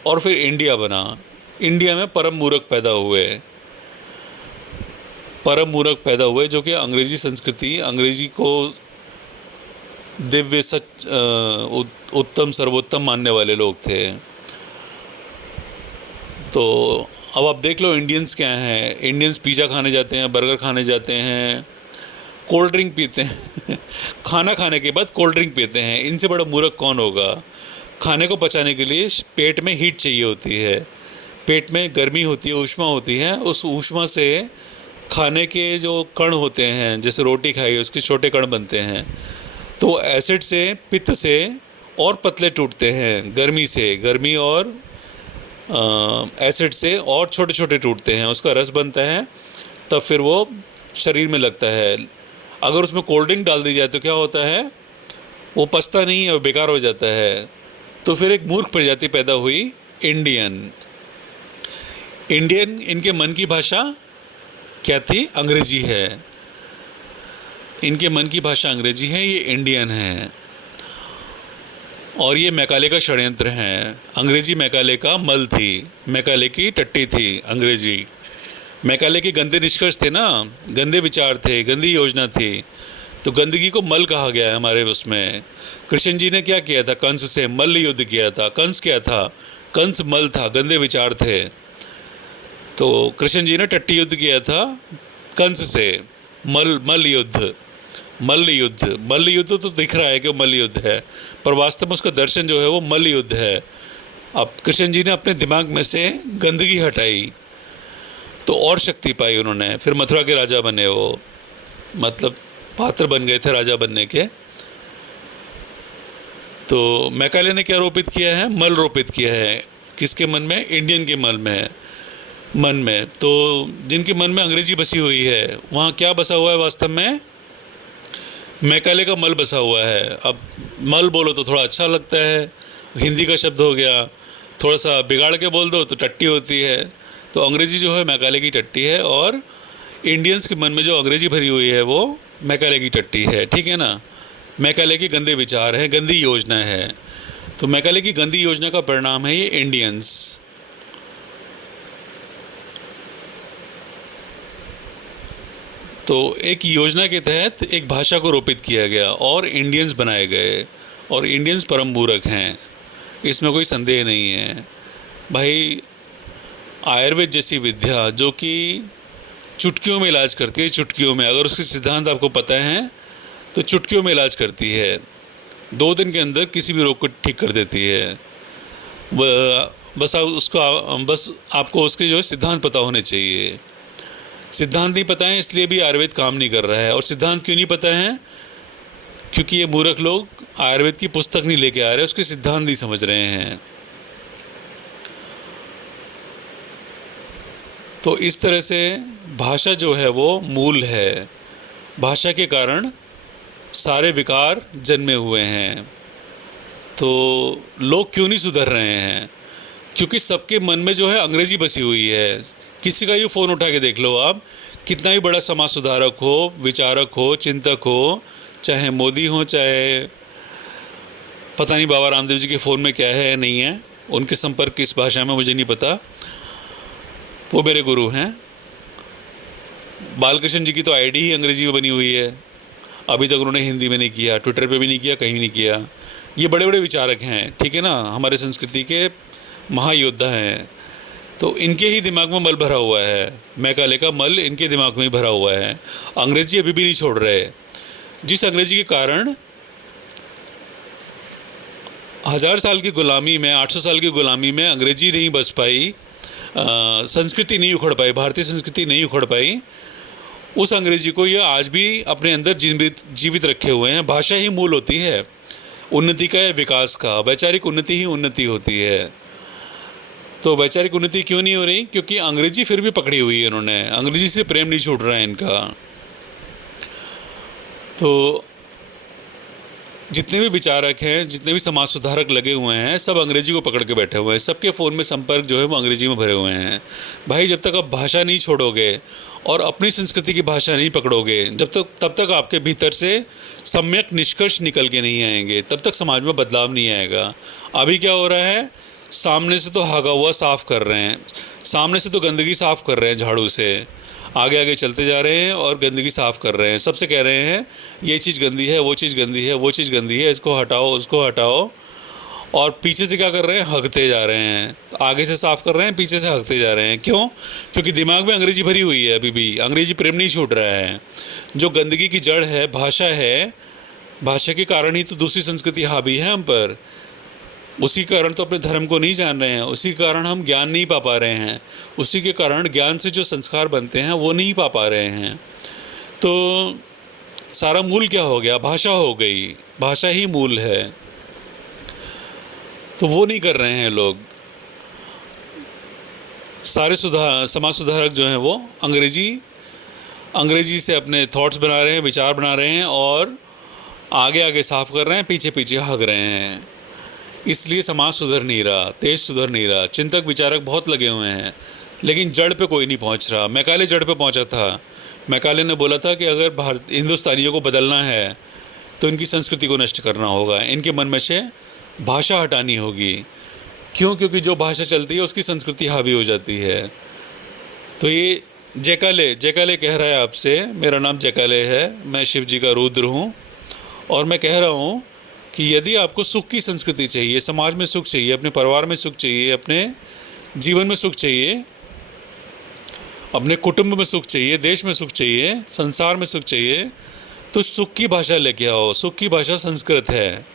और फिर इंडिया बना। इंडिया में परम मूर्ख पैदा हुए जो कि अंग्रेज़ी संस्कृति, अंग्रेज़ी को दिव्य सच उत्तम सर्वोत्तम मानने वाले लोग थे। तो अब आप देख लो इंडियंस क्या हैं, इंडियंस पिज़्ज़ा खाने जाते हैं, बर्गर खाने जाते हैं, कोल्ड ड्रिंक पीते हैं खाना खाने के बाद कोल्ड ड्रिंक पीते हैं। इनसे बड़ा मूर्ख कौन होगा। खाने को पचाने के लिए पेट में हीट चाहिए होती है, पेट में गर्मी होती है, ऊष्मा होती है। उस ऊष्मा से खाने के जो कण होते हैं, जैसे रोटी खाई उसके छोटे कण बनते हैं, तो एसिड से, पित्त से और पतले टूटते हैं। गर्मी से, गर्मी और एसिड से और छोटे छोटे टूटते हैं, उसका रस बनता है, तब फिर वो शरीर में लगता है। अगर उसमें कोल्ड ड्रिंक डाल दी जाए तो क्या होता है, वो पचता नहीं है, वो बेकार हो जाता है। तो फिर एक मूर्ख प्रजाति पैदा हुई, इंडियन। इंडियन, इनके मन की भाषा क्या थी, अंग्रेजी है। इनके मन की भाषा अंग्रेजी है, ये इंडियन है। और ये मैकाले का षड्यंत्र है। अंग्रेजी मैकाले का मल थी, मैकाले की टट्टी थी अंग्रेजी। मैकाले के गंदे निष्कर्ष थे ना, गंदे विचार थे, गंदी योजना थी, तो गंदगी को मल कहा गया है हमारे उसमें। कृष्ण जी ने क्या किया था, कंस से मल्ल युद्ध किया था। कंस क्या था, कंस मल था, गंदे विचार थे। तो कृष्ण जी ने टट्टी युद्ध किया था कंस से, मल्ल युद्ध। मल्ल युद्ध तो दिख रहा है कि वो मल्ल युद्ध है, पर वास्तव में उसका दर्शन जो है वो मल्ल युद्ध है। अब कृष्ण जी ने अपने दिमाग में से गंदगी हटाई तो और शक्ति पाई उन्होंने। फिर मथुरा के राजा बने वो, मतलब पात्र बन गए थे राजा बनने के। तो मैकाले ने क्या रोपित किया है, मल रोपित किया है। किसके मन में, इंडियन के मन में। तो जिनके मन में अंग्रेजी बसी हुई है, वहाँ क्या बसा हुआ है वास्तव में, मैकाले का मल बसा हुआ है। अब मल बोलो तो थोड़ा अच्छा लगता है, हिंदी का शब्द हो गया, थोड़ा सा बिगाड़ के बोल दो तो टट्टी होती है। तो अंग्रेजी जो है मैकाले की टट्टी है, और इंडियंस के मन में जो अंग्रेजी भरी हुई है वो मैकाले की टट्टी है, ठीक है ना। मैकाले के गंदे विचार हैं, गंदी योजना है। तो मैकाले की गंदी योजना का परिणाम है ये इंडियंस। तो एक योजना के तहत एक भाषा को रोपित किया गया और इंडियंस बनाए गए, और इंडियंस परम मूर्ख हैं, इसमें कोई संदेह नहीं है भाई। आयुर्वेद जैसी विद्या जो कि चुटकियों में इलाज करती है, चुटकियों में, अगर उसके सिद्धांत आपको पता है तो चुटकियों में इलाज करती है, 2 दिन के अंदर किसी भी रोग को ठीक कर देती है। बस आपको उसके जो सिद्धांत पता होने चाहिए। सिद्धांत नहीं पता है इसलिए भी आयुर्वेद काम नहीं कर रहा है। और सिद्धांत क्यों नहीं पता है, क्योंकि ये मूर्ख लोग आयुर्वेद की पुस्तक नहीं लेके आ रहे, उसके सिद्धांत नहीं समझ रहे हैं। तो इस तरह से भाषा जो है वो मूल है। भाषा के कारण सारे विकार जन्मे हुए हैं। तो लोग क्यों नहीं सुधर रहे हैं, क्योंकि सबके मन में जो है अंग्रेजी बसी हुई है। किसी का ये फ़ोन उठा के देख लो आप, कितना भी बड़ा समाज सुधारक हो, विचारक हो, चिंतक हो, चाहे मोदी हो, चाहे पता नहीं बाबा रामदेव जी के फ़ोन में क्या है नहीं है, उनके संपर्क किस भाषा में मुझे नहीं पता, वो मेरे गुरु हैं। बालकृष्ण जी की तो आईडी ही अंग्रेजी में बनी हुई है, अभी तक उन्होंने हिंदी में नहीं किया, ट्विटर पे भी नहीं किया, कहीं नहीं किया। ये बड़े बड़े विचारक हैं, ठीक है ना, हमारे संस्कृति के महायोद्धा हैं। तो इनके ही दिमाग में मल भरा हुआ है, मैकाले का मल इनके दिमाग में ही भरा हुआ है। अंग्रेजी अभी भी नहीं छोड़ रहे, जिस अंग्रेजी के कारण 1000 साल की गुलामी में, 800 साल की गुलामी में अंग्रेजी नहीं बच पाई, संस्कृति नहीं उखड़ पाई, भारतीय संस्कृति नहीं उखड़ पाई, उस अंग्रेजी को ये आज भी अपने अंदर जीवित रखे हुए हैं। भाषा ही मूल होती है उन्नति का या विकास का, वैचारिक उन्नति ही उन्नति होती है। तो वैचारिक उन्नति क्यों नहीं हो रही, क्योंकि अंग्रेजी फिर भी पकड़ी हुई है इन्होंने, अंग्रेजी से प्रेम नहीं छूट रहा है इनका। तो जितने भी विचारक हैं, जितने भी समाज सुधारक लगे हुए हैं, सब अंग्रेजी को पकड़ के बैठे हुए हैं। सबके फ़ोन में संपर्क जो है वो अंग्रेजी में भरे हुए हैं। भाई जब तक आप भाषा नहीं छोड़ोगे और अपनी संस्कृति की भाषा नहीं पकड़ोगे, तब तक आपके भीतर से सम्यक निष्कर्ष निकल के नहीं आएंगे, तब तक समाज में बदलाव नहीं आएगा। अभी क्या हो रहा है, सामने से तो हागा हुआ साफ़ कर रहे हैं, सामने से तो गंदगी साफ़ कर रहे हैं झाड़ू से, आगे आगे चलते जा रहे हैं और गंदगी साफ़ कर रहे हैं। सबसे कह रहे हैं ये चीज़ गंदी है, वो चीज़ गंदी है, वो चीज़ गंदी है, इसको हटाओ, उसको हटाओ। और पीछे से क्या कर रहे हैं, हगते जा रहे हैं। तो आगे से साफ़ कर रहे हैं, पीछे से हगते जा रहे हैं। क्यों? क्योंकि दिमाग में अंग्रेजी भरी हुई है, अभी भी अंग्रेजी प्रेम नहीं छूट रहा है। जो गंदगी की जड़ है भाषा है, भाषा के कारण ही तो दूसरी संस्कृति हावी है हम पर। उसी कारण तो अपने धर्म को नहीं जान रहे हैं, उसी कारण हम ज्ञान नहीं पा पा रहे हैं, उसी के कारण ज्ञान से जो संस्कार बनते हैं वो नहीं पा पा रहे हैं। तो सारा मूल क्या हो गया? भाषा हो गई, भाषा ही मूल है। तो वो नहीं कर रहे हैं लोग। सारे समाज सुधारक जो हैं वो अंग्रेजी से अपने थॉट्स बना रहे हैं, विचार बना रहे हैं और आगे आगे साफ कर रहे हैं, पीछे पीछे हग रहे हैं। इसलिए समाज सुधर नहीं रहा, देश सुधर नहीं रहा। चिंतक विचारक बहुत लगे हुए हैं, लेकिन जड़ पे कोई नहीं पहुंच रहा। मैकाले जड़ पे पहुंचा था। मैकाले ने बोला था कि अगर हिंदुस्तानियों को बदलना है तो इनकी संस्कृति को नष्ट करना होगा, इनके मन में से भाषा हटानी होगी। क्यों? क्योंकि जो भाषा चलती है उसकी संस्कृति हावी हो जाती है। तो ये जयकाले कह रहा है आपसे, मेरा नाम जयकाले है, मैं शिव जी का रुद्र हूँ और मैं कह रहा हूँ कि यदि आपको सुख की संस्कृति चाहिए, समाज में सुख चाहिए, अपने परिवार में सुख चाहिए, अपने जीवन में सुख चाहिए, अपने कुटुंब में सुख चाहिए, देश में सुख चाहिए, संसार में सुख चाहिए, तो सुख की भाषा लेके आओ। सुख की भाषा संस्कृत है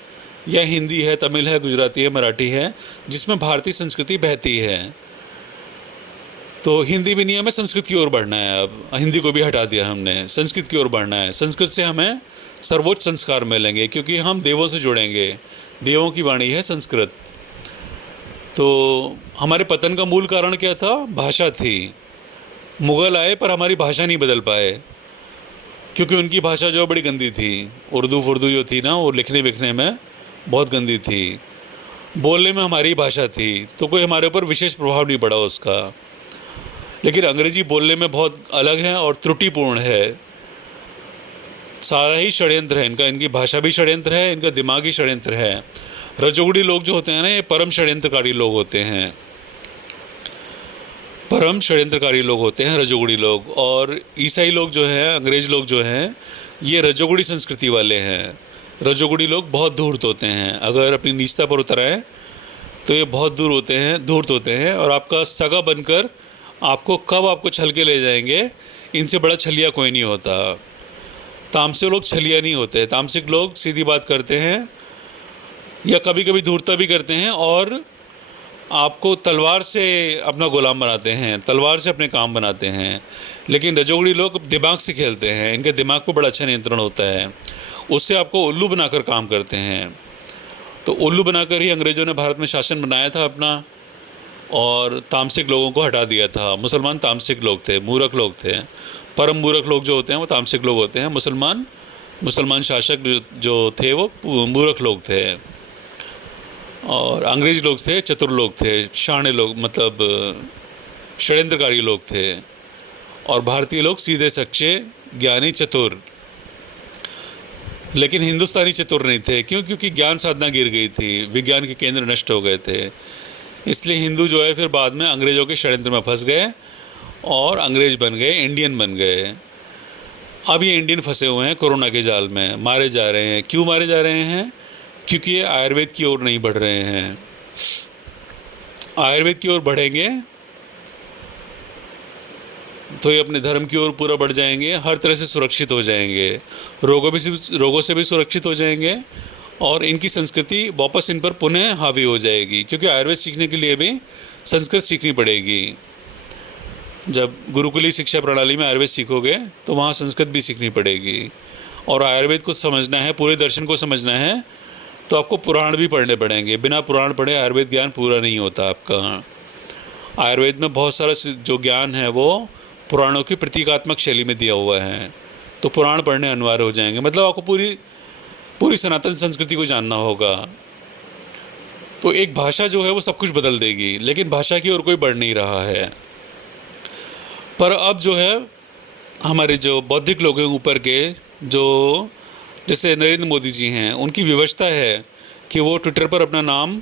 या हिंदी है, तमिल है, गुजराती है, मराठी है, जिसमें भारतीय संस्कृति बहती है। तो हिंदी भी नहीं, हमें संस्कृत की ओर बढ़ना है। अब हिंदी को भी हटा दिया हमने, संस्कृत की ओर बढ़ना है। संस्कृत से हमें सर्वोच्च संस्कार मिलेंगे, क्योंकि हम देवों से जुड़ेंगे। देवों की वाणी है संस्कृत। तो हमारे पतन का मूल कारण क्या था? भाषा थी। मुग़ल आए पर हमारी भाषा नहीं बदल पाए, क्योंकि उनकी भाषा जो बड़ी गंदी थी। उर्दू जो थी ना, वो लिखने विखने में बहुत गंदी थी। बोलने में हमारी भाषा थी, तो कोई हमारे ऊपर विशेष प्रभाव नहीं पड़ा उसका। लेकिन अंग्रेजी बोलने में बहुत अलग है और त्रुटिपूर्ण है। सारा ही षड्यंत्र है इनका। इनकी भाषा भी षड्यंत्र है, इनका दिमाग भी षड्यंत्र है। रजोगुड़ी लोग जो होते हैं ना, ये परम षड्यंत्रकारी लोग होते हैं। परम षड्यंत्रकारी लोग होते हैं रजोगुड़ी लोग। और ईसाई लोग जो हैं, अंग्रेज लोग जो हैं, ये रजोगुड़ी संस्कृति वाले हैं। रजोगुड़ी लोग बहुत धूर्त होते हैं। अगर अपनी नीचता पर उतर आए तो ये बहुत धूर्त होते हैं और आपका सगा बनकर आपको छल के ले जाएंगे। इनसे बड़ा छलिया कोई नहीं होता। तामसिक लोग छलिया नहीं होते। तामसिक लोग सीधी बात करते हैं या कभी कभी धूर्तता भी करते हैं और आपको तलवार से अपना गुलाम बनाते हैं, तलवार से अपने काम बनाते हैं। लेकिन रजोगुड़ी लोग दिमाग से खेलते हैं। इनके दिमाग पर बड़ा अच्छा नियंत्रण होता है। उससे आपको उल्लू बनाकर काम करते हैं। तो उल्लू बनाकर ही अंग्रेज़ों ने भारत में शासन बनाया था अपना, और तामसिक लोगों को हटा दिया था। मुसलमान तामसिक लोग थे, मूर्ख लोग थे। परम मूर्ख लोग जो होते हैं वो तामसिक लोग होते हैं। मुसलमान शासक जो थे वो मूर्ख लोग थे, और अंग्रेज लोग थे चतुर लोग थे, शाणे लोग, मतलब षड्यंत्रकारी लोग थे। और भारतीय लोग सीधे सच्चे ज्ञानी चतुर। लेकिन हिंदुस्तानी चतुर नहीं थे। क्यों? क्योंकि ज्ञान साधना गिर गई थी, विज्ञान के केंद्र नष्ट हो गए थे। इसलिए हिंदू जो है फिर बाद में अंग्रेज़ों के षड्यंत्र में फंस गए और अंग्रेज बन गए, इंडियन बन गए। अब ये इंडियन फंसे हुए हैं कोरोना के जाल में, मारे जा रहे हैं। क्यों मारे जा रहे हैं? क्योंकि ये आयुर्वेद की ओर नहीं बढ़ रहे हैं। आयुर्वेद की ओर बढ़ेंगे तो ये अपने धर्म की ओर पूरा बढ़ जाएंगे, हर तरह से सुरक्षित हो जाएंगे, रोगों से भी सुरक्षित हो जाएंगे, और इनकी संस्कृति वापस इन पर पुनः हावी हो जाएगी। क्योंकि आयुर्वेद सीखने के लिए भी संस्कृत सीखनी पड़ेगी। जब गुरुकुली शिक्षा प्रणाली में आयुर्वेद सीखोगे तो वहाँ संस्कृत भी सीखनी पड़ेगी। और आयुर्वेद को समझना है, पूरे दर्शन को समझना है, तो आपको पुराण भी पढ़ने पड़ेंगे। बिना पुराण पढ़े आयुर्वेद ज्ञान पूरा नहीं होता आपका। आयुर्वेद में बहुत सारा जो ज्ञान है वो पुराणों की प्रतीकात्मक शैली में दिया हुआ है। तो पुराण पढ़ने अनिवार्य हो जाएंगे। मतलब आपको पूरी सनातन संस्कृति को जानना होगा। तो एक भाषा जो है वो सब कुछ बदल देगी, लेकिन भाषा की ओर कोई बढ़ नहीं रहा है। पर अब जो है हमारे जो बौद्धिक लोग हैं ऊपर के, जो जैसे नरेंद्र मोदी जी हैं, उनकी विवशता है कि वो ट्विटर पर अपना नाम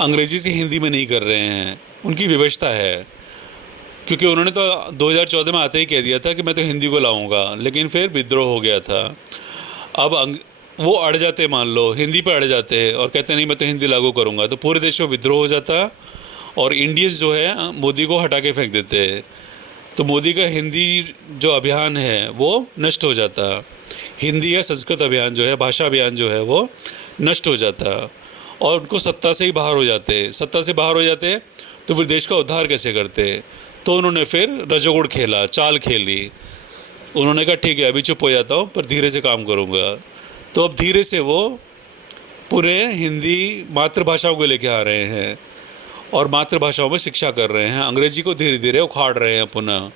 अंग्रेजी से हिंदी में नहीं कर रहे हैं। उनकी विवशता है क्योंकि उन्होंने तो 2014 में आते ही कह दिया था कि मैं तो हिंदी को लाऊंगा, लेकिन फिर विद्रोह हो गया था। अब वो अड़ जाते, मान लो हिंदी पे अड़ जाते और कहते नहीं मैं तो हिंदी लागू करूंगा, तो पूरे देश में विद्रोह हो जाता और इंडियंस जो है मोदी को हटा के फेंक देते। तो मोदी का हिंदी जो अभियान है वो नष्ट हो जाता, हिंदी या संस्कृत अभियान जो है, भाषा अभियान जो है वो नष्ट हो जाता और उनको सत्ता से ही बाहर हो जाते। सत्ता से बाहर हो जाते तो फिर देश का उद्धार कैसे करते? तो उन्होंने फिर रजोगुड़ खेला, चाल खेली। उन्होंने कहा ठीक है अभी चुप हो जाता हूँ पर धीरे से काम करूँगा। तो अब धीरे से वो पूरे हिंदी मातृभाषाओं को लेके आ रहे हैं और मातृभाषाओं में शिक्षा कर रहे हैं, अंग्रेजी को धीरे धीरे उखाड़ रहे हैं पुनः।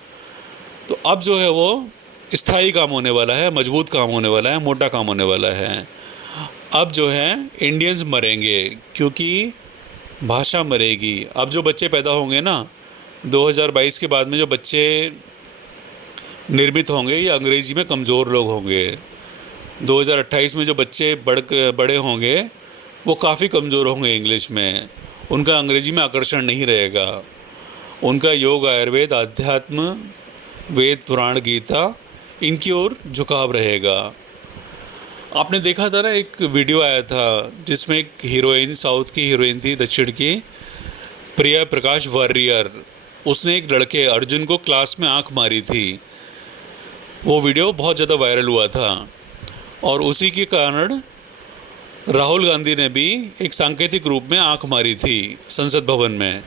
तो अब जो है वो स्थायी काम होने वाला है, मजबूत काम होने वाला है, मोटा काम होने वाला है। अब जो है इंडियंस मरेंगे क्योंकि भाषा मरेगी। अब जो बच्चे पैदा होंगे ना 2022 के बाद में, जो बच्चे निर्मित होंगे ये अंग्रेजी में कमज़ोर लोग होंगे। 2028 में जो बच्चे बड़े होंगे वो काफ़ी कमज़ोर होंगे इंग्लिश में, उनका अंग्रेजी में आकर्षण नहीं रहेगा। उनका योग, आयुर्वेद, आध्यात्म, वेद, पुराण, गीता इनकी ओर झुकाव रहेगा। आपने देखा था ना एक वीडियो आया था जिसमें एक हीरोइन, साउथ की हीरोइन थी, दक्षिण की, प्रिया प्रकाश वारियर, उसने एक लड़के अर्जुन को क्लास में आंख मारी थी। वो वीडियो बहुत ज़्यादा वायरल हुआ था और उसी के कारण राहुल गांधी ने भी एक सांकेतिक रूप में आंख मारी थी संसद भवन में।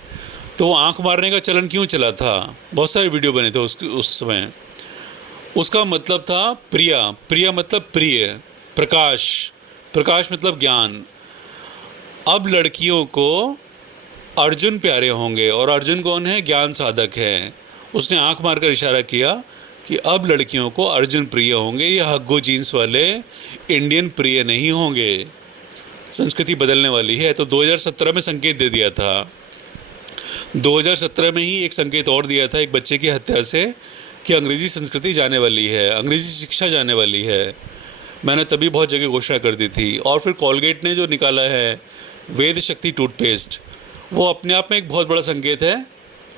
तो वो आंख मारने का चलन क्यों चला था? बहुत सारे वीडियो बने थे उस समय। उसका मतलब था प्रिया, प्रिया मतलब प्रिय, प्रकाश, प्रकाश मतलब ज्ञान। अब लड़कियों को अर्जुन प्यारे होंगे और अर्जुन कौन है? ज्ञान साधक है। उसने आंख मारकर इशारा किया कि अब लड़कियों को अर्जुन प्रिय होंगे, ये हग्गो जीन्स वाले इंडियन प्रिय नहीं होंगे। संस्कृति बदलने वाली है। तो 2017 में संकेत दे दिया था। 2017 में ही एक संकेत और दिया था एक बच्चे की हत्या से कि अंग्रेज़ी संस्कृति जाने वाली है, अंग्रेज़ी शिक्षा जाने वाली है। मैंने तभी बहुत जगह घोषणा कर दी थी। और फिर कॉलगेट ने जो निकाला है वेद शक्ति टूथपेस्ट, वो अपने आप में एक बहुत बड़ा संकेत है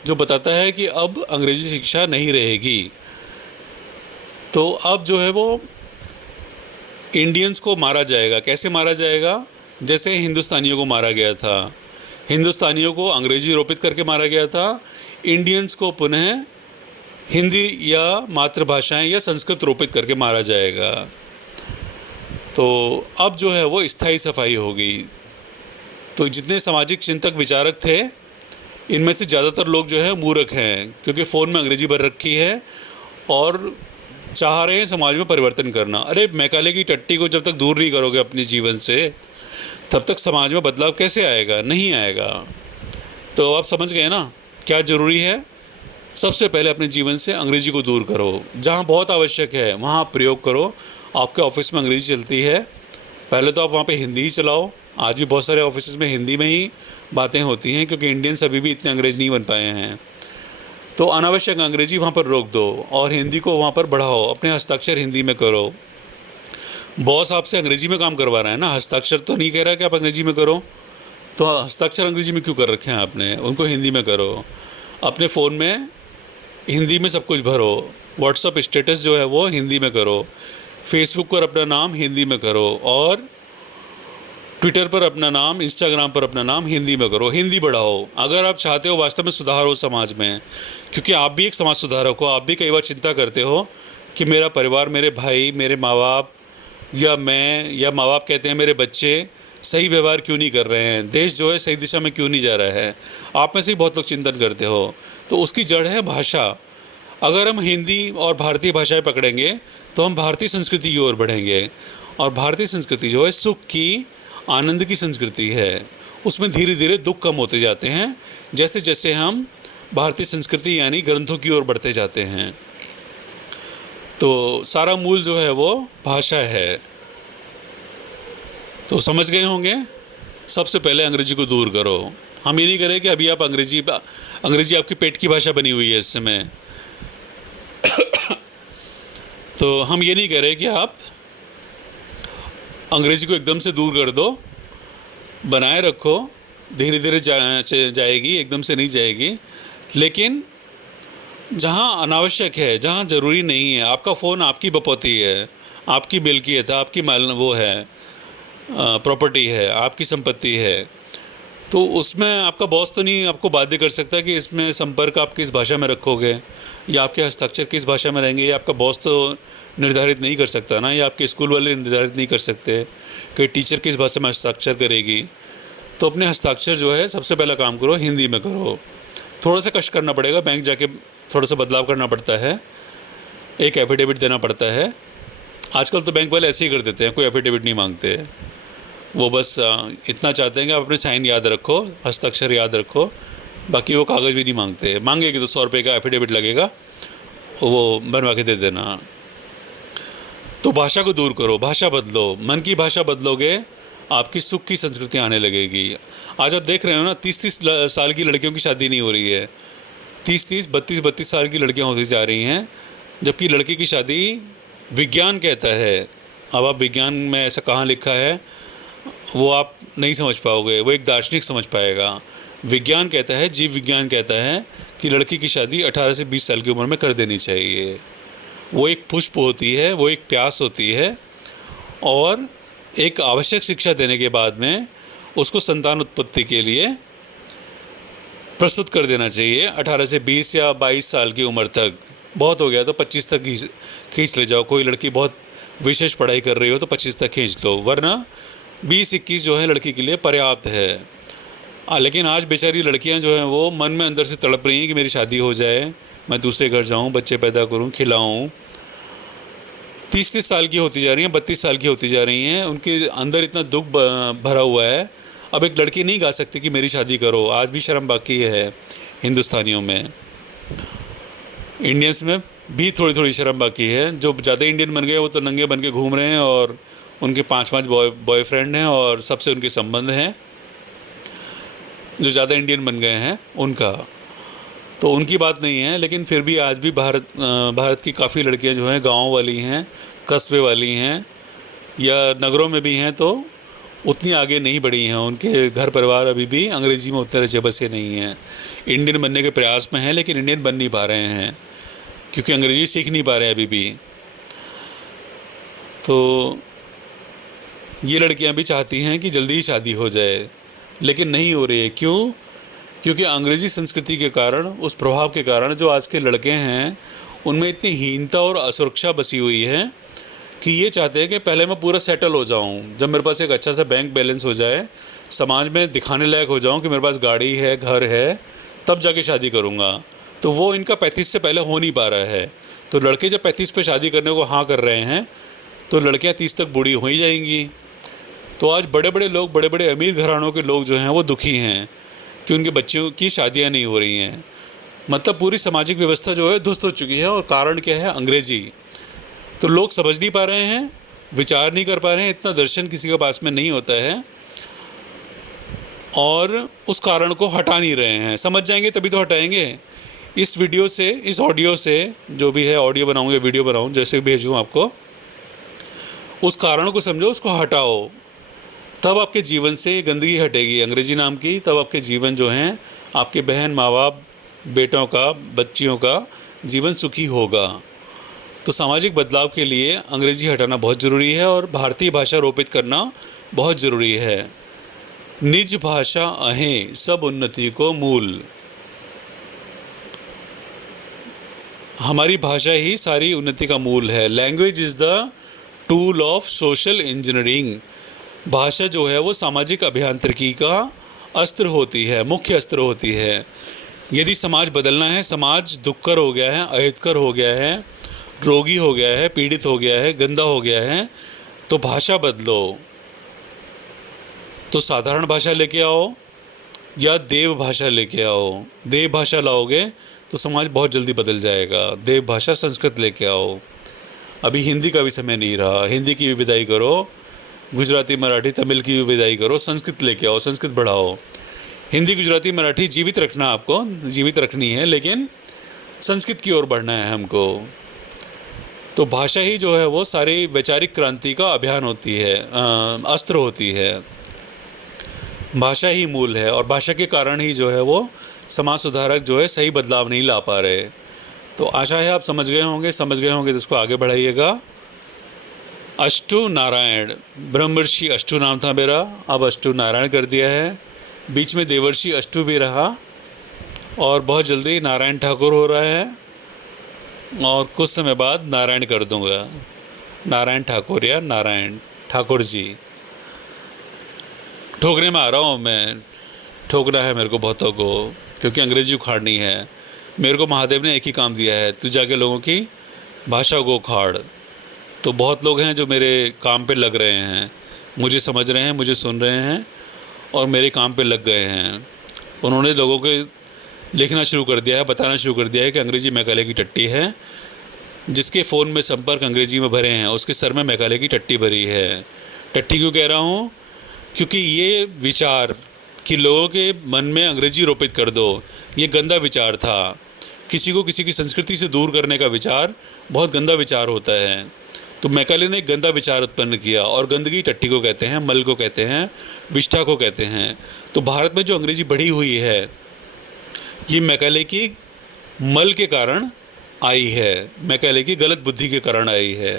जो बताता है कि अब अंग्रेज़ी शिक्षा नहीं रहेगी। तो अब जो है वो इंडियंस को मारा जाएगा। कैसे मारा जाएगा? जैसे हिंदुस्तानियों को मारा गया था। हिंदुस्तानियों को अंग्रेजी रोपित करके मारा गया था, इंडियंस को पुनः हिंदी या मातृभाषाएं या संस्कृत रोपित करके मारा जाएगा। तो अब जो है वो स्थायी सफाई होगी। तो जितने सामाजिक चिंतक विचारक थे इनमें से ज़्यादातर लोग जो है मूर्ख हैं, क्योंकि फ़ोन में अंग्रेजी भर रखी है और चाह रहे हैं समाज में परिवर्तन करना। अरे मैकाले की टट्टी को जब तक दूर नहीं करोगे अपने जीवन से तब तक समाज में बदलाव कैसे आएगा? नहीं आएगा। तो आप समझ गए ना क्या ज़रूरी है? सबसे पहले अपने जीवन से अंग्रेजी को दूर करो। जहाँ बहुत आवश्यक है वहाँ आप प्रयोग करो। आपके ऑफिस में अंग्रेजी चलती है, पहले तो आप वहाँ पे हिंदी ही चलाओ। आज भी बहुत सारे ऑफिस में हिंदी में ही बातें होती हैं, क्योंकि इंडियंस अभी भी इतने अंग्रेज नहीं बन पाए हैं। तो अनावश्यक अंग्रेजी वहाँ पर रोक दो और हिंदी को वहाँ पर बढ़ाओ। अपने हस्ताक्षर हिंदी में करो। बॉस आपसे अंग्रेजी में काम करवा रहा है ना, हस्ताक्षर तो नहीं कह रहा कि आप अंग्रेजी में करो। तो हस्ताक्षर अंग्रेजी में क्यों कर रखे हैं आपने? उनको हिंदी में करो। अपने फ़ोन में हिंदी में सब कुछ भरो। व्हाट्सअप स्टेटस जो है वो हिंदी में करो। फेसबुक पर अपना नाम हिंदी में करो और ट्विटर पर अपना नाम, इंस्टाग्राम पर अपना नाम हिंदी में करो। हिंदी बढ़ाओ अगर आप चाहते हो वास्तव में सुधार हो समाज में, क्योंकि आप भी एक समाज सुधारक हो। आप भी कई बार चिंता करते हो कि मेरा परिवार, मेरे भाई, मेरे माँ बाप या मैं, या माँ बाप कहते हैं मेरे बच्चे सही व्यवहार क्यों नहीं कर रहे हैं, देश जो है सही दिशा में क्यों नहीं जा रहा है। आप में से ही बहुत लोग चिंतन करते हो। तो उसकी जड़ है भाषा। अगर हम हिंदी और भारतीय भाषाएं पकड़ेंगे तो हम भारतीय संस्कृति की ओर बढ़ेंगे। और भारतीय संस्कृति जो है सुख की, आनंद की संस्कृति है। उसमें धीरे धीरे दुख कम होते जाते हैं जैसे जैसे हम भारतीय संस्कृति यानी ग्रंथों की ओर बढ़ते जाते हैं। तो सारा मूल जो है वो भाषा है। तो समझ गए होंगे। सबसे पहले अंग्रेजी को दूर करो। हम ये नहीं करें कि अभी आप अंग्रेजी आपकी पेट की भाषा बनी हुई है इस समय। तो हम ये नहीं कह रहे कि आप अंग्रेजी को एकदम से दूर कर दो, बनाए रखो, धीरे धीरे जाएगी, एकदम से नहीं जाएगी। लेकिन जहाँ अनावश्यक है, जहाँ ज़रूरी नहीं है। आपका फ़ोन आपकी बपौती है, आपकी मिल्कियत है, आपकी माल वो है, प्रॉपर्टी है, आपकी संपत्ति है। तो उसमें आपका बॉस तो नहीं आपको बाध्य कर सकता कि इसमें संपर्क आप किस भाषा में रखोगे या आपके हस्ताक्षर किस भाषा में रहेंगे। ये आपका बॉस तो निर्धारित नहीं कर सकता ना, या आपके स्कूल वाले निर्धारित नहीं कर सकते कि टीचर किस भाषा में हस्ताक्षर करेगी। तो अपने हस्ताक्षर जो है सबसे पहला काम करो हिंदी में करो। थोड़ा सा कष्ट करना पड़ेगा, बैंक जाके थोड़ा सा बदलाव करना पड़ता है, एक एफिडेविट देना पड़ता है। आजकल तो बैंक वाले ऐसे ही कर देते हैं, कोई एफिडेविट नहीं मांगते। वो बस इतना चाहते हैं कि आप अपने साइन याद रखो, हस्ताक्षर याद रखो, बाकी वो कागज़ भी नहीं मांगते। मांगेगी तो 100 रुपये का एफिडेविट लगेगा, वो बनवा के दे देना। तो भाषा को दूर करो, भाषा बदलो। मन की भाषा बदलोगे, आपकी सुख की संस्कृति आने लगेगी। आज आप देख रहे हो ना, 30-30 साल की लड़कियों की शादी नहीं हो रही है, 30-30, 32-32 साल की लड़कियां होती जा रही हैं, जबकि लड़की की शादी विज्ञान कहता है। अब आप विज्ञान में ऐसा कहाँ लिखा है वो आप नहीं समझ पाओगे, वो एक दार्शनिक समझ पाएगा। विज्ञान कहता है, जीव विज्ञान कहता है कि लड़की की शादी 18 से 20 साल की उम्र में कर देनी चाहिए। वो एक पुष्प होती है, वो एक प्यास होती है, और एक आवश्यक शिक्षा देने के बाद में उसको संतान उत्पत्ति के लिए प्रस्तुत कर देना चाहिए। 18 से 20 या 22 साल की उम्र तक, बहुत हो गया तो 25 तक खींच ले जाओ। कोई लड़की बहुत विशेष पढ़ाई कर रही हो तो 25 तक खींच लो, वरना 20-21 जो है लड़की के लिए पर्याप्त है। लेकिन आज बेचारी लड़कियां जो हैं वो मन में अंदर से तड़प रही हैं कि मेरी शादी हो जाए, मैं दूसरे घर जाऊं, बच्चे पैदा करूं, खिलाऊं। 30-30 साल की होती जा रही हैं, 32 साल की होती जा रही हैं, उनके अंदर इतना दुख भरा हुआ है। अब एक लड़की नहीं गा सकती कि मेरी शादी करो, आज भी शर्म बाकी है हिंदुस्तानियों में। इंडियंस में भी थोड़ी थोड़ी शर्म बाकी है। जो ज़्यादा इंडियन बन गए वो तो नंगे बन के घूम रहे हैं, और उनके 5-5 बॉयफ्रेंड हैं और सबसे उनके संबंध हैं। जो ज़्यादा इंडियन बन गए हैं उनका तो उनकी बात नहीं है, लेकिन फिर भी आज भी भारत की काफ़ी लड़कियां जो हैं गांव वाली हैं, कस्बे वाली हैं, या नगरों में भी हैं, तो उतनी आगे नहीं बढ़ी हैं। उनके घर परिवार अभी भी अंग्रेज़ी में उतने रचे बसे नहीं हैं। इंडियन बनने के प्रयास में हैं, लेकिन इंडियन बन नहीं पा रहे हैं क्योंकि अंग्रेज़ी सीख नहीं पा रहे हैं अभी भी। तो ये लड़कियां भी चाहती हैं कि जल्दी ही शादी हो जाए, लेकिन नहीं हो रही है। क्यों? क्योंकि अंग्रेज़ी संस्कृति के कारण, उस प्रभाव के कारण जो आज के लड़के हैं उनमें इतनी हीनता और असुरक्षा बसी हुई है कि ये चाहते हैं कि पहले मैं पूरा सेटल हो जाऊं, जब मेरे पास एक अच्छा सा बैंक बैलेंस हो जाए, समाज में दिखाने लायक हो जाऊं कि मेरे पास गाड़ी है, घर है, तब जाके शादी करूंगा। तो वो इनका 35 से पहले हो नहीं पा रहा है। तो लड़के जब 35 पे शादी करने को हाँ कर रहे हैं तो लड़कियाँ 30 तक बूढ़ी हो ही जाएंगी। तो आज बड़े बड़े लोग, बड़े बड़े अमीर घरानों के लोग जो हैं वो दुखी हैं कि उनके बच्चों की शादियां नहीं हो रही हैं। मतलब पूरी सामाजिक व्यवस्था जो है ध्वस्त हो चुकी है, और कारण क्या है? अंग्रेजी। तो लोग समझ नहीं पा रहे हैं, विचार नहीं कर पा रहे हैं, इतना दर्शन किसी के पास में नहीं होता है, और उस कारण को हटा नहीं रहे हैं। समझ जाएंगे तभी तो हटाएंगे। इस वीडियो से, इस ऑडियो से, जो भी है ऑडियो बनाऊँ या वीडियो बनाऊँ, जैसे भेजूँ आपको, उस कारण को समझो, उसको हटाओ, तब आपके जीवन से गंदगी हटेगी अंग्रेजी नाम की। तब आपके जीवन जो हैं, आपके बहन, माँ बाप, बेटों का, बच्चियों का जीवन सुखी होगा। तो सामाजिक बदलाव के लिए अंग्रेजी हटाना बहुत ज़रूरी है, और भारतीय भाषा रोपित करना बहुत ज़रूरी है। निज भाषा अहें सब उन्नति को मूल। हमारी भाषा ही सारी उन्नति का मूल है। Language is the tool of social engineering. भाषा जो है वो सामाजिक अभियांत्रिकी का अस्त्र होती है, मुख्य अस्त्र होती है। यदि समाज बदलना है, समाज दुक्कर हो गया है, अहितकर हो गया है, रोगी हो गया है, पीड़ित हो गया है, गंदा हो गया है, तो भाषा बदलो। तो साधारण भाषा लेके आओ या देव भाषा लेके आओ। देव भाषा लाओगे तो समाज बहुत जल्दी बदल जाएगा। देव भाषा संस्कृत लेके आओ। अभी हिंदी का भी समय नहीं रहा, हिंदी की भी विदाई करो, गुजराती, मराठी, तमिल की भी विदाई करो, संस्कृत लेके आओ, संस्कृत बढ़ाओ। हिंदी, गुजराती, मराठी जीवित रखना, आपको जीवित रखनी है, लेकिन संस्कृत की ओर बढ़ना है हमको। तो भाषा ही जो है वो सारी वैचारिक क्रांति का अभियान होती है, अस्त्र होती है। भाषा ही मूल है, और भाषा के कारण ही जो है वो समाज सुधारक जो है सही बदलाव नहीं ला पा रहे। तो आशा है आप समझ गए होंगे तो इसको आगे बढ़ाइएगा। अष्टु नारायण, ब्रह्मर्षि अष्टु नाम था मेरा, अब अष्टु नारायण कर दिया है। बीच में देवर्षि अष्टु भी रहा और बहुत जल्दी नारायण ठाकुर हो रहा है और कुछ समय बाद नारायण कर दूंगा, नारायण ठाकुर या नारायण ठाकुर जी। ठोकने में आ रहा हूँ मैं, ठोकना है मेरे को बहुतों को, क्योंकि अंग्रेजी उखाड़नी है। मेरे को महादेव ने एक ही काम दिया है, तू जाके लोगों की भाषा को उखाड़। तो बहुत लोग हैं जो मेरे काम पे लग रहे हैं, मुझे समझ रहे हैं, मुझे सुन रहे हैं और मेरे काम पे लग गए हैं। उन्होंने लोगों को लिखना शुरू कर दिया है, बताना शुरू कर दिया है कि अंग्रेजी मैकाले की टट्टी है। जिसके फ़ोन में संपर्क अंग्रेजी में भरे हैं उसके सर में मैकाले की टट्टी भरी है। टट्टी क्यों कह रहा हूँ? क्योंकि ये विचार कि लोगों के मन में अंग्रेजी रोपित कर दो, ये गंदा विचार था। किसी को किसी की संस्कृति से दूर करने का विचार बहुत गंदा विचार होता है। तो मैकाले ने एक गंदा विचार उत्पन्न किया और गंदगी टट्टी को कहते हैं, मल को कहते हैं, विष्ठा को कहते हैं। तो भारत में जो अंग्रेजी बढ़ी हुई है ये मैकाले की मल के कारण आई है, मैकाले की गलत बुद्धि के कारण आई है।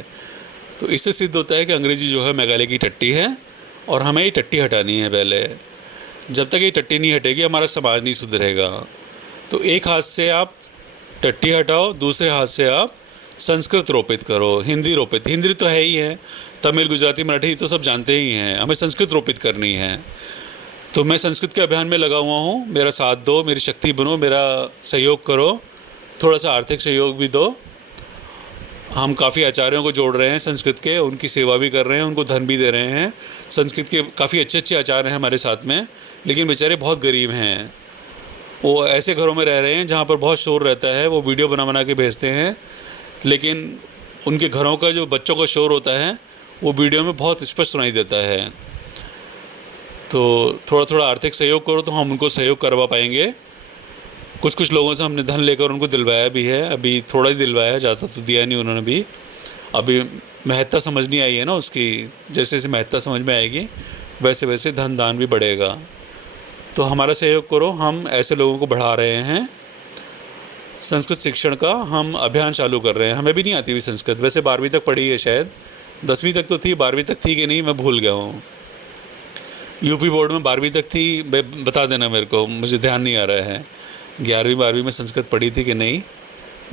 तो इससे सिद्ध होता है कि अंग्रेजी जो है मैकाले की टट्टी है और हमें ये टट्टी हटानी है पहले। जब तक ये टट्टी नहीं हटेगी हमारा समाज नहीं सुधरेगा। तो एक हाथ से आप टट्टी हटाओ, दूसरे हाथ से आप संस्कृत रोपित करो, हिंदी रोपित। हिंदी तो है ही है, तमिल, गुजराती, मराठी तो सब जानते ही हैं, हमें संस्कृत रोपित करनी है। तो मैं संस्कृत के अभियान में लगा हुआ हूँ, मेरा साथ दो, मेरी शक्ति बनो, मेरा सहयोग करो, थोड़ा सा आर्थिक सहयोग भी दो। हम काफ़ी आचार्यों को जोड़ रहे हैं संस्कृत के, उनकी सेवा भी कर रहे हैं, उनको धन भी दे रहे हैं। संस्कृत के काफ़ी अच्छे अच्छे आचार्य हैं हमारे साथ में, लेकिन बेचारे बहुत गरीब हैं। वो ऐसे घरों में रह रहे हैं जहाँ पर बहुत शोर रहता है, वो वीडियो बना के भेजते हैं, लेकिन उनके घरों का जो बच्चों का शोर होता है वो वीडियो में बहुत स्पष्ट सुनाई देता है। तो थोड़ा थोड़ा आर्थिक सहयोग करो तो हम उनको सहयोग करवा पाएंगे। कुछ लोगों से हमने धन लेकर उनको दिलवाया भी है, अभी थोड़ा ही दिलवाया है, ज़्यादा तो दिया नहीं उन्होंने भी। अभी महत्ता समझ नहीं आई है ना उसकी, जैसे जैसे महत्ता समझ में आएगी वैसे वैसे धन दान भी बढ़ेगा। तो हमारा सहयोग करो, हम ऐसे लोगों को बढ़ा रहे हैं। संस्कृत शिक्षण का हम अभियान चालू कर रहे हैं। हमें भी नहीं आती हुई संस्कृत, वैसे 12वीं तक पढ़ी है, शायद 10वीं तक तो थी, 12वीं तक थी कि नहीं मैं भूल गया हूँ। यूपी बोर्ड में 12वीं तक थी, बता देना मेरे को, मुझे ध्यान नहीं आ रहा है। 11वीं 12वीं में संस्कृत पढ़ी थी कि नहीं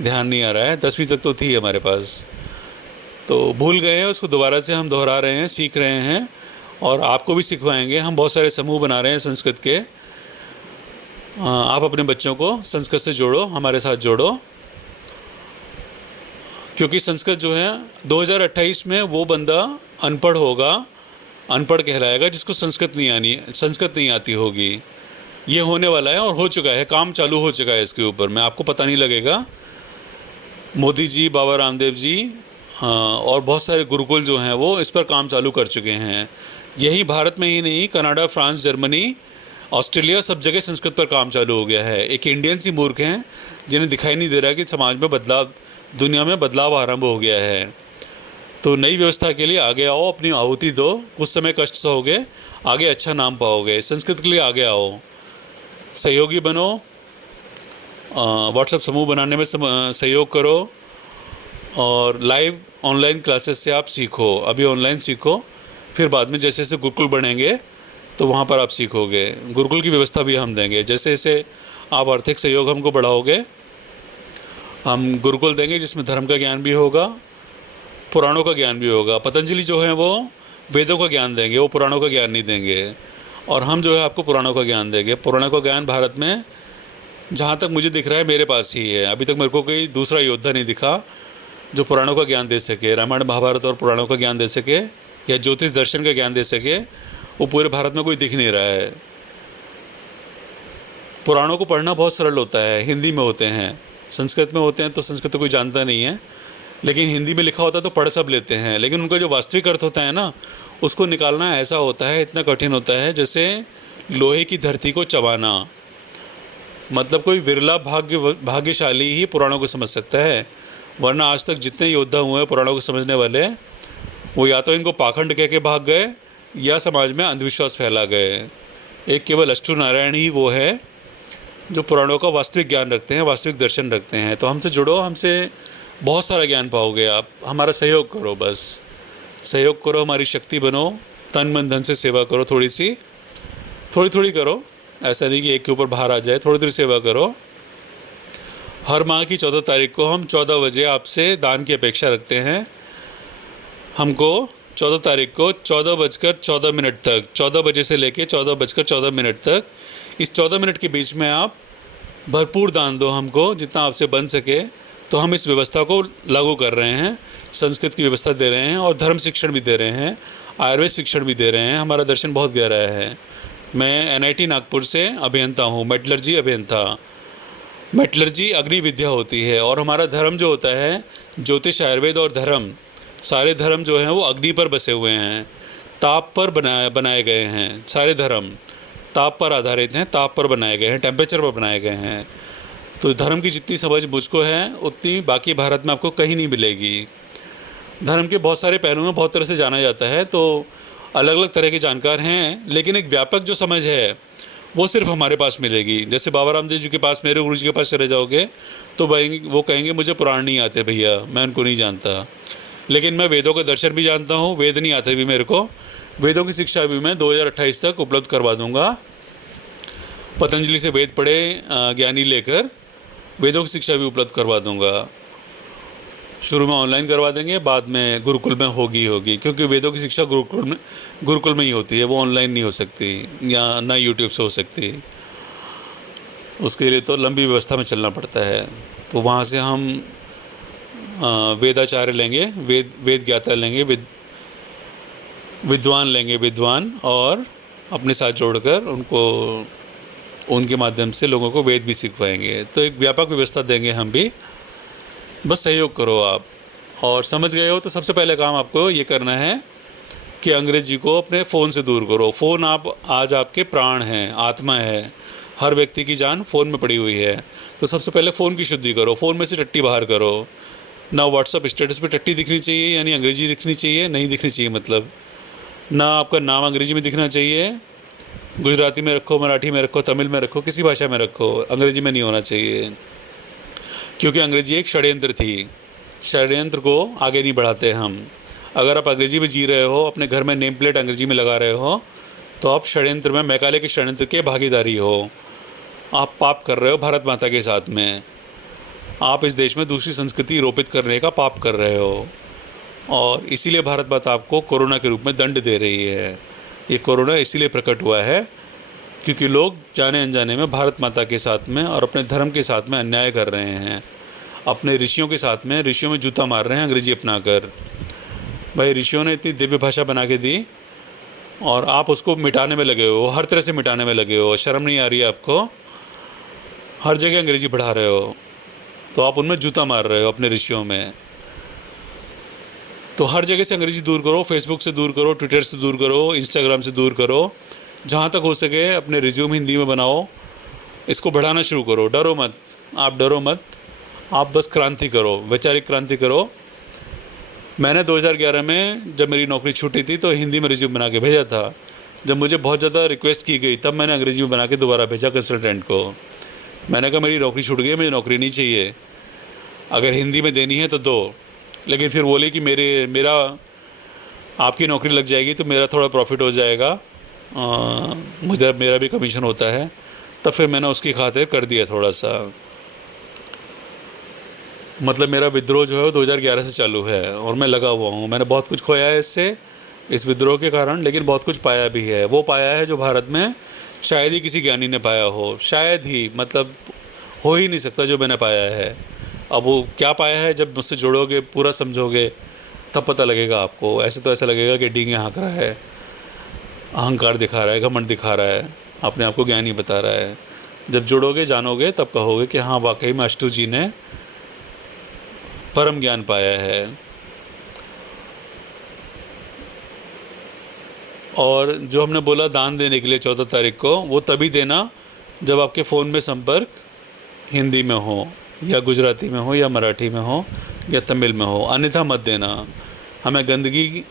ध्यान नहीं आ रहा है। 10वीं तक तो थी हमारे पास, तो भूल गए हैं, उसको दोबारा से हम दोहरा रहे हैं, सीख रहे हैं और आपको भी सिखवाएंगे। हम बहुत सारे समूह बना रहे हैं संस्कृत के। आप अपने बच्चों को संस्कृत से जोड़ो, हमारे साथ जोड़ो, क्योंकि संस्कृत जो है 2028 में वो बंदा अनपढ़ होगा, अनपढ़ कहलाएगा जिसको संस्कृत नहीं आती होगी। ये होने वाला है और हो चुका है, काम चालू हो चुका है इसके ऊपर में, आपको पता नहीं लगेगा। मोदी जी, बाबा रामदेव जी और बहुत सारे गुरुकुल जो हैं वो इस पर काम चालू कर चुके हैं। यही भारत में ही नहीं, कनाडा, फ्रांस, जर्मनी, ऑस्ट्रेलिया, सब जगह संस्कृत पर काम चालू हो गया है। एक इंडियन सी मूर्ख हैं जिन्हें दिखाई नहीं दे रहा कि समाज में बदलाव, दुनिया में बदलाव आरंभ हो गया है। तो नई व्यवस्था के लिए आगे आओ, अपनी आहुति दो, कुछ समय कष्ट सहोगे, आगे अच्छा नाम पाओगे। संस्कृत के लिए आगे आओ, सहयोगी बनो, व्हाट्सएप समूह बनाने में सहयोग करो और लाइव ऑनलाइन क्लासेस से आप सीखो। अभी ऑनलाइन सीखो, फिर बाद में जैसे जैसे गुरुकुल बनेंगे तो वहाँ पर आप सीखोगे। गुरुकुल की व्यवस्था भी हम देंगे। जैसे जैसे आप आर्थिक सहयोग हमको बढ़ाओगे, हम गुरुकुल देंगे जिसमें धर्म का ज्ञान भी होगा, पुराणों का ज्ञान भी होगा। पतंजलि जो है वो वेदों का ज्ञान देंगे, वो पुराणों का ज्ञान नहीं देंगे। और हम जो है आपको पुराणों का ज्ञान देंगे। पुराणों का ज्ञान भारत में जहाँ तक मुझे दिख रहा है मेरे पास ही है। अभी तक मेरे को कोई दूसरा योद्धा नहीं दिखा जो पुराणों का ज्ञान दे सके, रामायण महाभारत और पुराणों का ज्ञान दे सके या ज्योतिष दर्शन का ज्ञान दे सके। वो पूरे भारत में कोई दिख नहीं रहा है। पुराणों को पढ़ना बहुत सरल होता है, हिंदी में होते हैं, संस्कृत में होते हैं तो संस्कृत तो कोई जानता नहीं है, लेकिन हिंदी में लिखा होता है तो पढ़ सब लेते हैं। लेकिन उनका जो वास्तविक अर्थ होता है ना, उसको निकालना ऐसा होता है, इतना कठिन होता है जैसे लोहे की धरती को चबाना। मतलब कोई विरला भाग्यशाली ही पुराणों को समझ सकता है, वरना आज तक जितने योद्धा हुए हैं पुराणों को समझने वाले, वो या तो इनको पाखंड कह के भाग गए या समाज में अंधविश्वास फैला गए। एक केवल अष्टु नारायण ही वो है जो पुराणों का वास्तविक ज्ञान रखते हैं, वास्तविक दर्शन रखते हैं। तो हमसे जुड़ो, हमसे बहुत सारा ज्ञान पाओगे आप। हमारा सहयोग करो, बस सहयोग करो, हमारी शक्ति बनो, तन मन धन से सेवा करो, थोड़ी थोड़ी करो, ऐसा नहीं कि एक के ऊपर बाहर आ जाए, थोड़ी थोड़ी सेवा करो। हर माह की 14 तारीख को हम 14 बजे आपसे दान की अपेक्षा रखते हैं। हमको 14 तारीख को 14:14 तक, 14 बजे से लेके 14:14 तक, इस 14 मिनट के बीच में आप भरपूर दान दो हमको, जितना आपसे बन सके। तो हम इस व्यवस्था को लागू कर रहे हैं, संस्कृत की व्यवस्था दे रहे हैं और धर्म शिक्षण भी दे रहे हैं, आयुर्वेद शिक्षण भी दे रहे हैं। हमारा दर्शन बहुत गहरा है। मैं NIT नागपुर से अभियंता हूँ, मेटलर्जी अभियंता। मेटलर्जी अग्नि विद्या होती है और हमारा धर्म जो होता है, ज्योतिष, आयुर्वेद और धर्म, सारे धर्म जो हैं वो अग्नि पर बसे हुए हैं, ताप पर बनाए गए हैं। सारे धर्म ताप पर आधारित हैं, ताप पर बनाए गए हैं, टेम्परेचर पर बनाए गए हैं। तो धर्म की जितनी समझ मुझको है उतनी बाकी भारत में आपको कहीं नहीं मिलेगी। धर्म के बहुत सारे पहलुओं में बहुत तरह से जाना जाता है, तो अलग अलग तरह के जानकार हैं, लेकिन एक व्यापक जो समझ है वो सिर्फ हमारे पास मिलेगी। जैसे बाबा रामदेव जी के पास, मेरे गुरु जी के पास चले जाओगे तो वो कहेंगे मुझे पुराण नहीं आते भैया, मैं उनको नहीं जानता। लेकिन मैं वेदों का दर्शन भी जानता हूँ, वेद नहीं आते भी मेरे को। वेदों की शिक्षा भी मैं 2028 तक उपलब्ध करवा दूँगा। पतंजलि से वेद पढ़े ज्ञानी लेकर वेदों की शिक्षा भी उपलब्ध करवा दूँगा। शुरू में ऑनलाइन करवा देंगे, बाद में गुरुकुल में होगी, क्योंकि वेदों की शिक्षा गुरुकुल में ही होती है, वो ऑनलाइन नहीं हो सकती या ना यूट्यूब से हो सकती। उसके लिए तो लंबी व्यवस्था में चलना पड़ता है। तो वहाँ से हम वेदाचार्य लेंगे, वेद ज्ञाता लेंगे, विद्वान लेंगे, और अपने साथ जोड़कर उनके माध्यम से लोगों को वेद भी सिखवाएंगे। तो एक व्यापक व्यवस्था देंगे हम भी। बस सहयोग करो आप। और समझ गए हो तो सबसे पहले काम आपको ये करना है कि अंग्रेजी को अपने फ़ोन से दूर करो। फ़ोन आज आपके प्राण हैं, आत्मा है। हर व्यक्ति की जान फ़ोन में पड़ी हुई है। तो सबसे पहले फ़ोन की शुद्धि करो, फ़ोन में से टट्टी बाहर करो। ना व्हाट्सअप स्टेटस पे टट्टी दिखनी चाहिए, यानी अंग्रेजी दिखनी चाहिए, नहीं दिखनी चाहिए मतलब। ना आपका नाम अंग्रेजी में दिखना चाहिए, गुजराती में रखो, मराठी में रखो, तमिल में रखो, किसी भाषा में रखो, अंग्रेजी में नहीं होना चाहिए। क्योंकि अंग्रेजी एक षड्यंत्र थी, षड्यंत्र को आगे नहीं बढ़ाते हम। अगर आप अंग्रेजी में जी रहे हो, अपने घर में नेम प्लेट अंग्रेजी में लगा रहे हो, तो आप षड्यंत्र में, मैकाले के षड्यंत्र के भागीदारी हो। आप पाप कर रहे हो भारत माता के साथ में। आप इस देश में दूसरी संस्कृति रोपित करने का पाप कर रहे हो, और इसीलिए भारत माता आपको कोरोना के रूप में दंड दे रही है। ये कोरोना इसीलिए प्रकट हुआ है क्योंकि लोग जाने अनजाने में भारत माता के साथ में और अपने धर्म के साथ में अन्याय कर रहे हैं। अपने ऋषियों के साथ में, ऋषियों में जूता मार रहे हैं अंग्रेजी अपनाकर। भाई, ऋषियों ने इतनी दिव्य भाषा बना के दी और आप उसको मिटाने में लगे हो, हर तरह से मिटाने में लगे हो। शर्म नहीं आ रही है आपको? हर जगह अंग्रेजी पढ़ा रहे हो, तो आप उनमें जूता मार रहे हो, अपने ऋषियों में। तो हर जगह से अंग्रेजी दूर करो, फेसबुक से दूर करो, ट्विटर से दूर करो, इंस्टाग्राम से दूर करो। जहाँ तक हो सके अपने रिज्यूम हिंदी में बनाओ। इसको बढ़ाना शुरू करो। डरो मत, आप डरो मत, आप बस क्रांति करो, वैचारिक क्रांति करो। मैंने 2011 में जब मेरी नौकरी छूटी थी तो हिंदी में रिज्यूम बना के भेजा था। जब मुझे बहुत ज़्यादा रिक्वेस्ट की गई तब मैंने अंग्रेजी में बना के दोबारा भेजा कंसल्टेंट को। मैंने कहा मेरी नौकरी छूट गई, मुझे नौकरी नहीं चाहिए, अगर हिंदी में देनी है तो दो। लेकिन फिर बोले कि मेरा आपकी नौकरी लग जाएगी तो मेरा थोड़ा प्रॉफिट हो जाएगा, मेरा भी कमीशन होता है। तब फिर मैंने उसकी खातिर कर दिया थोड़ा सा। मतलब मेरा विद्रोह जो है वो 2011 से चालू है और मैं लगा हुआ हूँ। मैंने बहुत कुछ खोया है इस विद्रोह के कारण, लेकिन बहुत कुछ पाया भी है। वो पाया है जो भारत में शायद ही किसी ज्ञानी ने पाया हो, शायद ही, मतलब हो ही नहीं सकता जो मैंने पाया है। अब वो क्या पाया है, जब मुझसे जुड़ोगे, पूरा समझोगे, तब पता लगेगा आपको। ऐसे तो ऐसा लगेगा कि डींगे हाँक रहा है, अहंकार दिखा रहा है, घमंड दिखा रहा है, अपने आप को ज्ञानी बता रहा है। जब जुड़ोगे, जानोगे, तब कहोगे कि हाँ वाकई में अष्टू जी ने परम ज्ञान पाया है। और जो हमने बोला दान देने के लिए 14 तारीख को, वो तभी देना जब आपके फ़ोन में संपर्क हिंदी में हो या गुजराती में हो या मराठी में हो या तमिल में हो, अन्यथा मत देना। हमें गंदगी